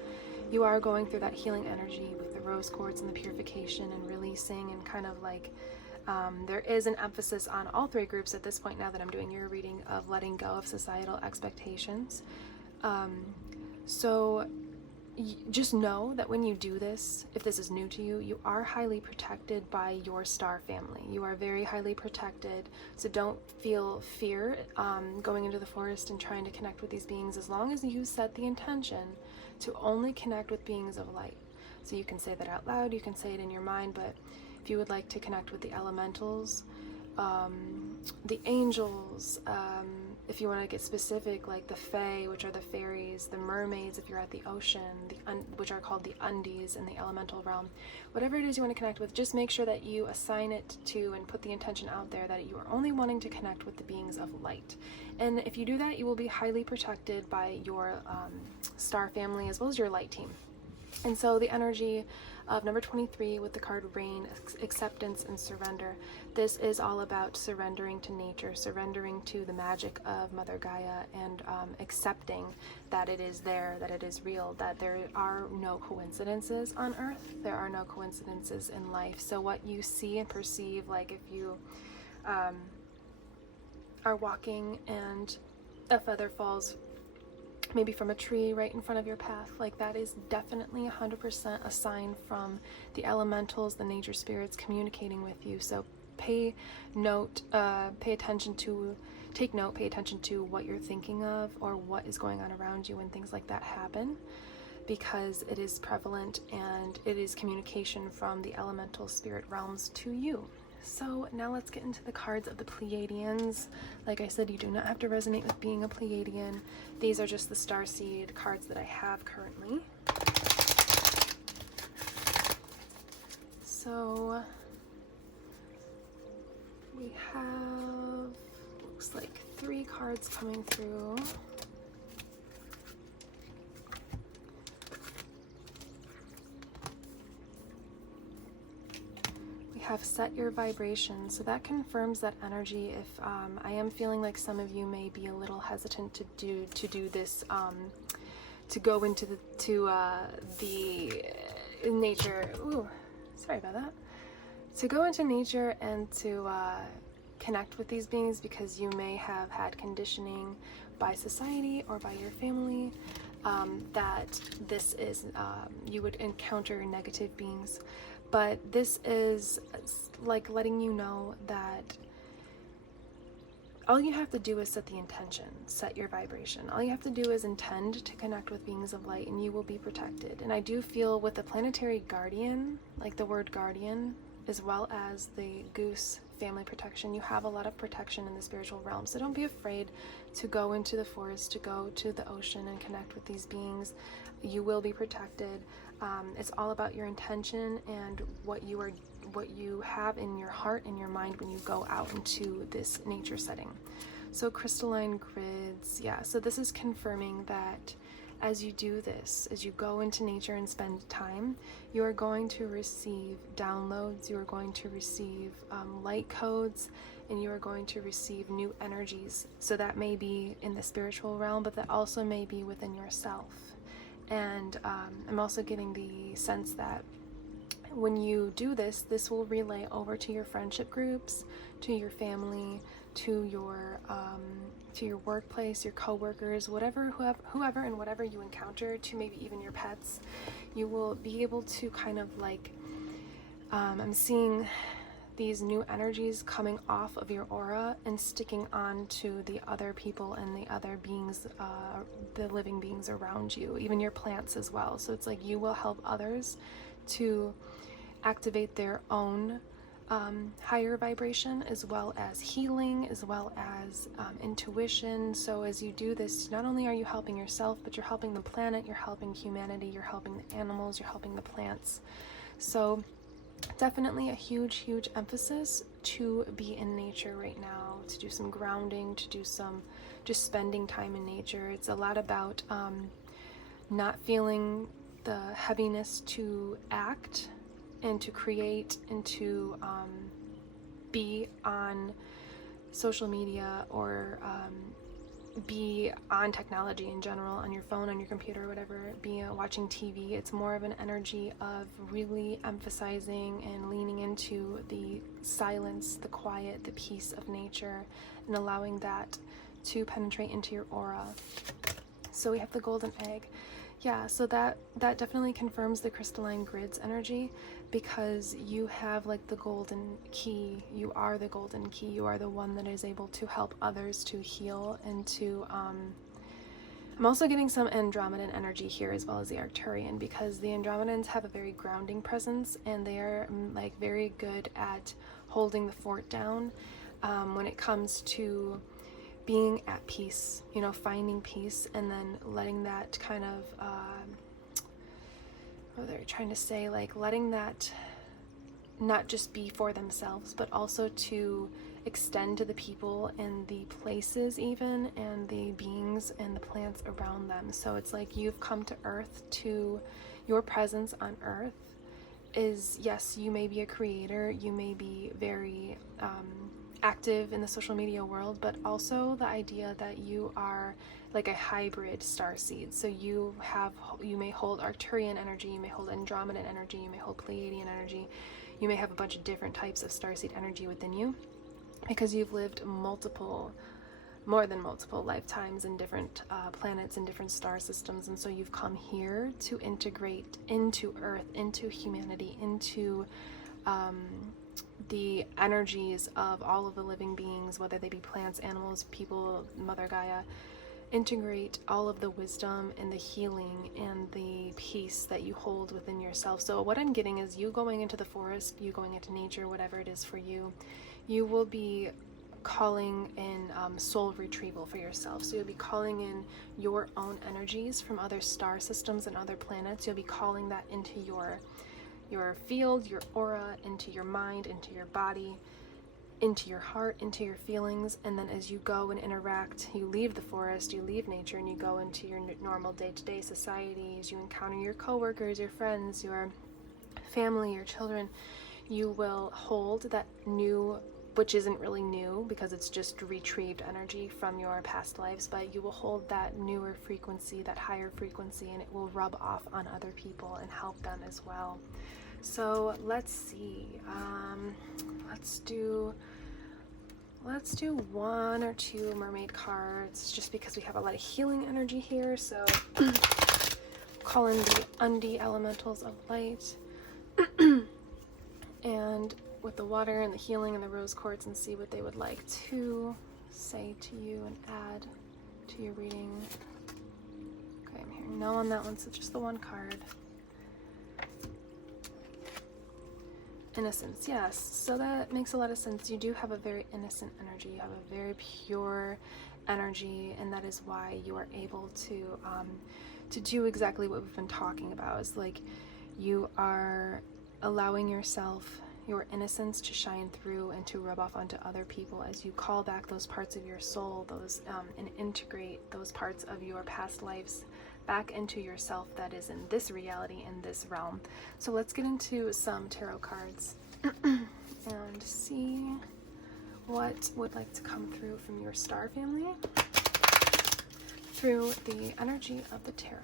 You are going through that healing energy with the rose quartz and the purification and releasing, and kind of like there is an emphasis on all 3 groups at this point, now that I'm doing your reading, of letting go of societal expectations. So just know that when you do this, if this is new to you, you are highly protected by your star family. You are very highly protected, so don't feel fear going into the forest and trying to connect with these beings, as long as you set the intention to only connect with beings of light. So you can say that out loud, you can say it in your mind, but if you would like to connect with the elementals, the angels, if you want to get specific, like the fae, which are the fairies, the mermaids if you're at the ocean, which are called the undies in the elemental realm, whatever it is you want to connect with, just make sure that you assign it to and put the intention out there that you are only wanting to connect with the beings of light. And if you do that, you will be highly protected by your star family as well as your light team. And so the energy of number 23 with the card Rain, acceptance and surrender. This is all about surrendering to nature, surrendering to the magic of Mother Gaia, and accepting that it is there, that it is real, that there are no coincidences on Earth, there are no coincidences in life. So what you see and perceive, like if you are walking and a feather falls maybe from a tree right in front of your path, like that is definitely 100% a sign from the elementals, the nature spirits communicating with you. So pay note, pay attention to what you're thinking of or what is going on around you when things like that happen, because it is prevalent and it is communication from the elemental spirit realms to you. So now let's get into the cards of the Pleiadians. Like I said, you do not have to resonate with being a Pleiadian. These are just the Starseed cards that I have currently. So we have, looks like 3 cards coming through. Have set your vibration, so that confirms that energy. If I am feeling like some of you may be a little hesitant to do this, to go into the nature. Ooh, sorry about that. To go into nature and to connect with these beings, because you may have had conditioning by society or by your family that this is you would encounter negative beings. But this is like letting you know that all you have to do is set the intention, set your vibration. All you have to do is intend to connect with beings of light, and you will be protected. And I do feel with the planetary guardian, like the word guardian, as well as the goose family protection, you have a lot of protection in the spiritual realm. So don't be afraid to go into the forest, to go to the ocean and connect with these beings. You will be protected. It's all about your intention and what you have in your heart and your mind when you go out into this nature setting. So crystalline grids, yeah, so this is confirming that as you do this, as you go into nature and spend time, you are going to receive downloads, you are going to receive light codes, and you are going to receive new energies. So that may be in the spiritual realm, but that also may be within yourself. And I'm also getting the sense that when you do this, this will relay over to your friendship groups, to your family, to your workplace, your co-workers, whoever and whatever you encounter, to maybe even your pets. You will be able to kind of like, I'm seeing these new energies coming off of your aura and sticking on to the other people and the other beings, the living beings around you, even your plants as well. So it's like you will help others to activate their own higher vibration, as well as healing, as well as intuition. So as you do this, not only are you helping yourself, but you're helping the planet, you're helping humanity, you're helping the animals, you're helping the plants. So definitely a huge emphasis to be in nature right now, to do some grounding, to do some just spending time in nature. It's a lot about not feeling the heaviness to act and to create and to be on social media or be on technology in general, on your phone, on your computer, whatever, be watching TV. It's more of an energy of really emphasizing and leaning into the silence, the quiet, the peace of nature, and allowing that to penetrate into your aura. So we have the golden egg. Yeah, so that definitely confirms the crystalline grids energy, because you have like the golden key. You are the golden key. You are the one that is able to help others to heal and to I'm also getting some Andromedan energy here, as well as the Arcturian, because the Andromedans have a very grounding presence, and they are like very good at holding the fort down when it comes to being at peace, you know, finding peace, and then letting that kind of what they're trying to say, like letting that not just be for themselves, but also to extend to the people and the places even, and the beings and the plants around them. So it's like you've come to Earth, to your presence on Earth is, yes, you may be a creator, you may be very active in the social media world, but also the idea that you are like a hybrid starseed. So you may hold Arcturian energy, you may hold Andromedan energy, you may hold Pleiadian energy, you may have a bunch of different types of starseed energy within you, because you've lived more than multiple lifetimes in different planets and different star systems. And so you've come here to integrate into Earth, into humanity, into the energies of all of the living beings, whether they be plants, animals, people, Mother Gaia. Integrate all of the wisdom and the healing and the peace that you hold within yourself. So what I'm getting is you going into the forest, you going into nature, whatever it is for you, you will be calling in soul retrieval for yourself. So you'll be calling in your own energies from other star systems and other planets. You'll be calling that into your field, your aura, into your mind, into your body, into your heart, into your feelings. And then as you go and interact, you leave the forest, you leave nature, and you go into your normal day-to-day societies, you encounter your coworkers, your friends, your family, your children, you will hold that new, which isn't really new because it's just retrieved energy from your past lives, but you will hold that newer frequency, that higher frequency, and it will rub off on other people and help them as well. So let's see, let's do 1 or 2 mermaid cards, just because we have a lot of healing energy here. So call in the Undi elementals of light and with the water and the healing and the rose quartz, and see what they would like to say to you and add to your reading. Okay, I'm hearing no on that one, so just the 1 card. Innocence, yes, so that makes a lot of sense. You do have a very innocent energy, you have a very pure energy, and that is why you are able to do exactly what we've been talking about. Is like you are allowing yourself, your innocence, to shine through and to rub off onto other people as you call back those parts of your soul, those and integrate those parts of your past lives back into yourself that is in this reality, in this realm. So let's get into some tarot cards and see what would like to come through from your star family through the energy of the tarot.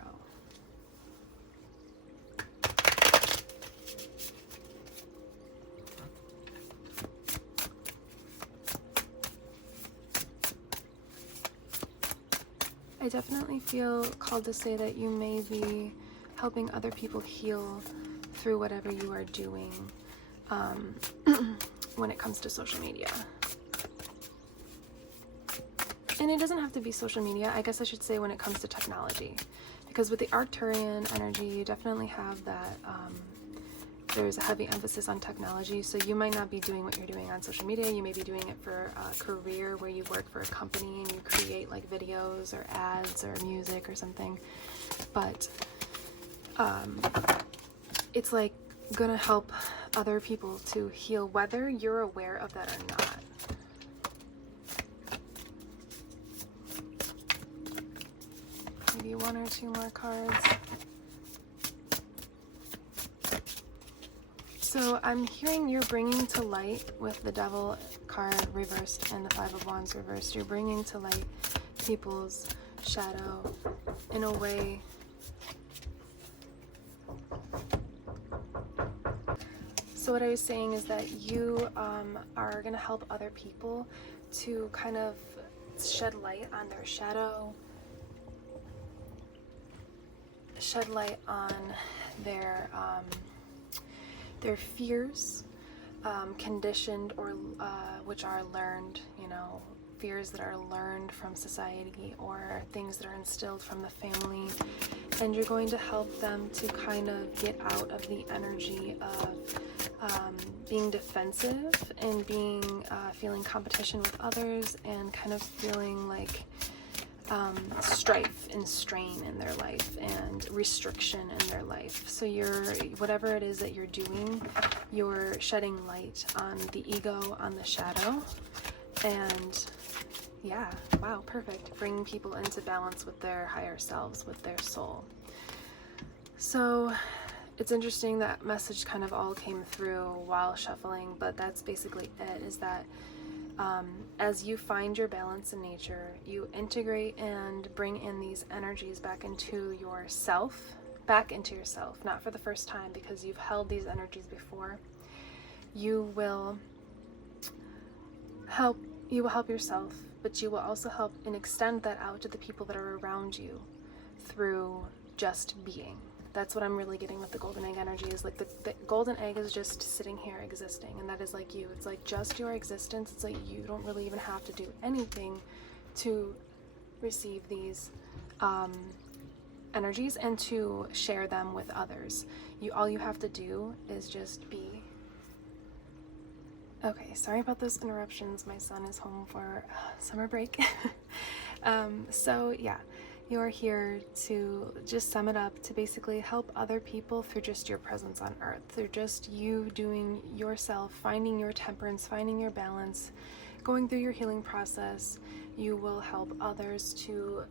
I definitely feel called to say that you may be helping other people heal through whatever you are doing when it comes to social media. And it doesn't have to be social media, I guess I should say when it comes to technology. Because with the Arcturian energy, you definitely have that, there's a heavy emphasis on technology, so you might not be doing what you're doing on social media. You may be doing it for a career where you work for a company and you create like videos or ads or music or something. But it's like gonna help other people to heal, whether you're aware of that or not. Maybe 1 or 2 more cards. So I'm hearing you're bringing to light with the Devil card reversed and the 5 of Wands reversed. You're bringing to light people's shadow in a way. So what I was saying is that you are going to help other people to kind of shed light on their shadow, shed light on their fears, conditioned or which are learned, you know, fears that are learned from society or things that are instilled from the family. And you're going to help them to kind of get out of the energy of being defensive and being feeling competition with others and kind of feeling like strife and strain in their life and restriction in their life. So you're, whatever it is that you're doing, you're shedding light on the ego, on the shadow, and yeah, wow, perfect. Bringing people into balance with their higher selves, with their soul. So It's interesting that message kind of all came through while shuffling, but that's basically it, is that as you find your balance in nature, you integrate and bring in these energies back into yourself, not for the first time because you've held these energies before. You will help yourself, but you will also help and extend that out to the people that are around you through just being. That's what I'm really getting with the golden egg energy, is like the golden egg is just sitting here existing, and that is like you. It's like just your existence. It's like you don't really even have to do anything to receive these energies and to share them with others. All you have to do is just be. Okay, sorry about those interruptions. My son is home for summer break. So yeah, you're here to, just sum it up, to basically help other people through just your presence on earth, through just you doing yourself, finding your temperance, finding your balance, going through your healing process. You will help others to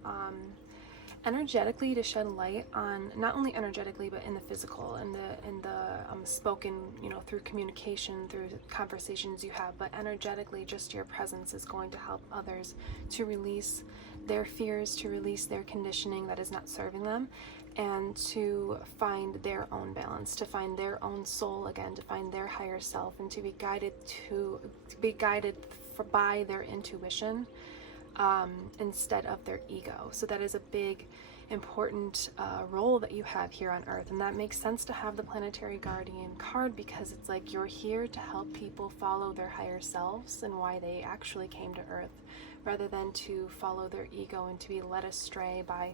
energetically, to shed light on, not only energetically but in the physical and the spoken, through communication, through conversations you have, but energetically just your presence is going to help others to release their fears, to release their conditioning that is not serving them, and to find their own balance, to find their own soul again, to find their higher self, and to be guided by their intuition instead of their ego. So that is a big important role that you have here on earth, and that makes sense to have the planetary guardian card, because it's like you're here to help people follow their higher selves and why they actually came to earth, rather than to follow their ego and to be led astray by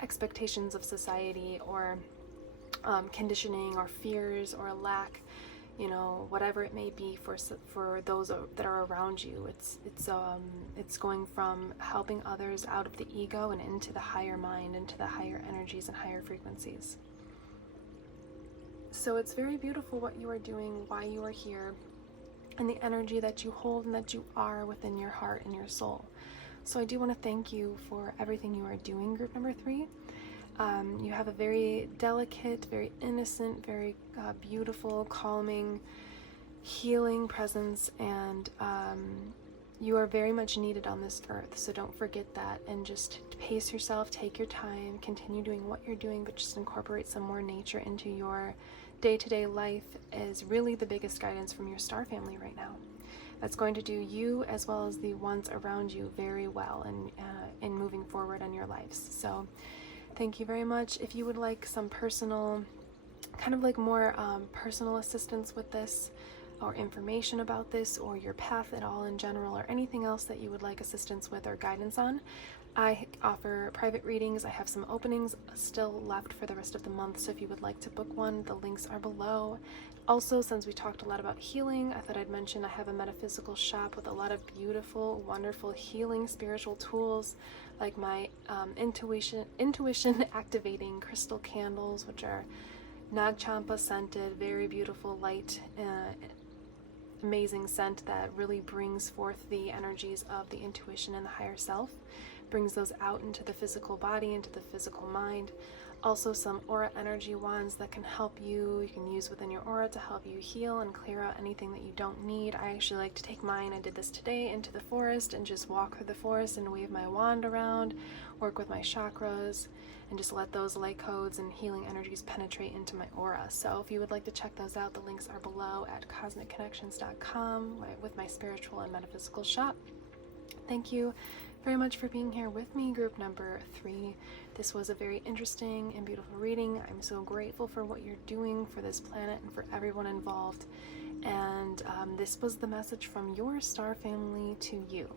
expectations of society or conditioning or fears or lack, whatever it may be for those that are around you. It's going from helping others out of the ego and into the higher mind, into the higher energies and higher frequencies. So it's very beautiful what you are doing, why you are here, and the energy that you hold and that you are within your heart and your soul. So I do want to thank you for everything you are doing, group number 3. You have a very delicate, very innocent, very beautiful, calming, healing presence, and you are very much needed on this earth. So don't forget that, and just pace yourself, take your time, continue doing what you're doing, but just incorporate some more nature into your day-to-day life is really the biggest guidance from your star family right now. That's going to do you as well as the ones around you very well in moving forward in your lives. So thank you very much. If you would like some personal, kind of like more personal assistance with this, or information about this, or your path at all in general, or anything else that you would like assistance with or guidance on, I offer private readings. I have some openings still left for the rest of the month, so if you would like to book one, the links are below. Also, since we talked a lot about healing, I thought I'd mention I have a metaphysical shop with a lot of beautiful, wonderful healing spiritual tools, like my intuition activating crystal candles, which are Nagchampa scented, very beautiful, light, amazing scent that really brings forth the energies of the intuition and the higher self, brings those out into the physical body, into the physical mind. Also some aura energy wands that can help you can use within your aura to help you heal and clear out anything that you don't need. I actually like to take mine, I did this today, into the forest and just walk through the forest and wave my wand around, work with my chakras, and just let those light codes and healing energies penetrate into my aura. So if you would like to check those out, the links are below at cosmicconnections.com with my spiritual and metaphysical shop. Thank you very much for being here with me, group number 3. This was a very interesting and beautiful reading. I'm so grateful for what you're doing for this planet and for everyone involved. And this was the message from your star family to you.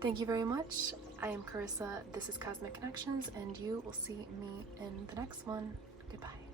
Thank you very much. I am Carissa. This is Cosmic Connections, and you will see me in the next one. Goodbye.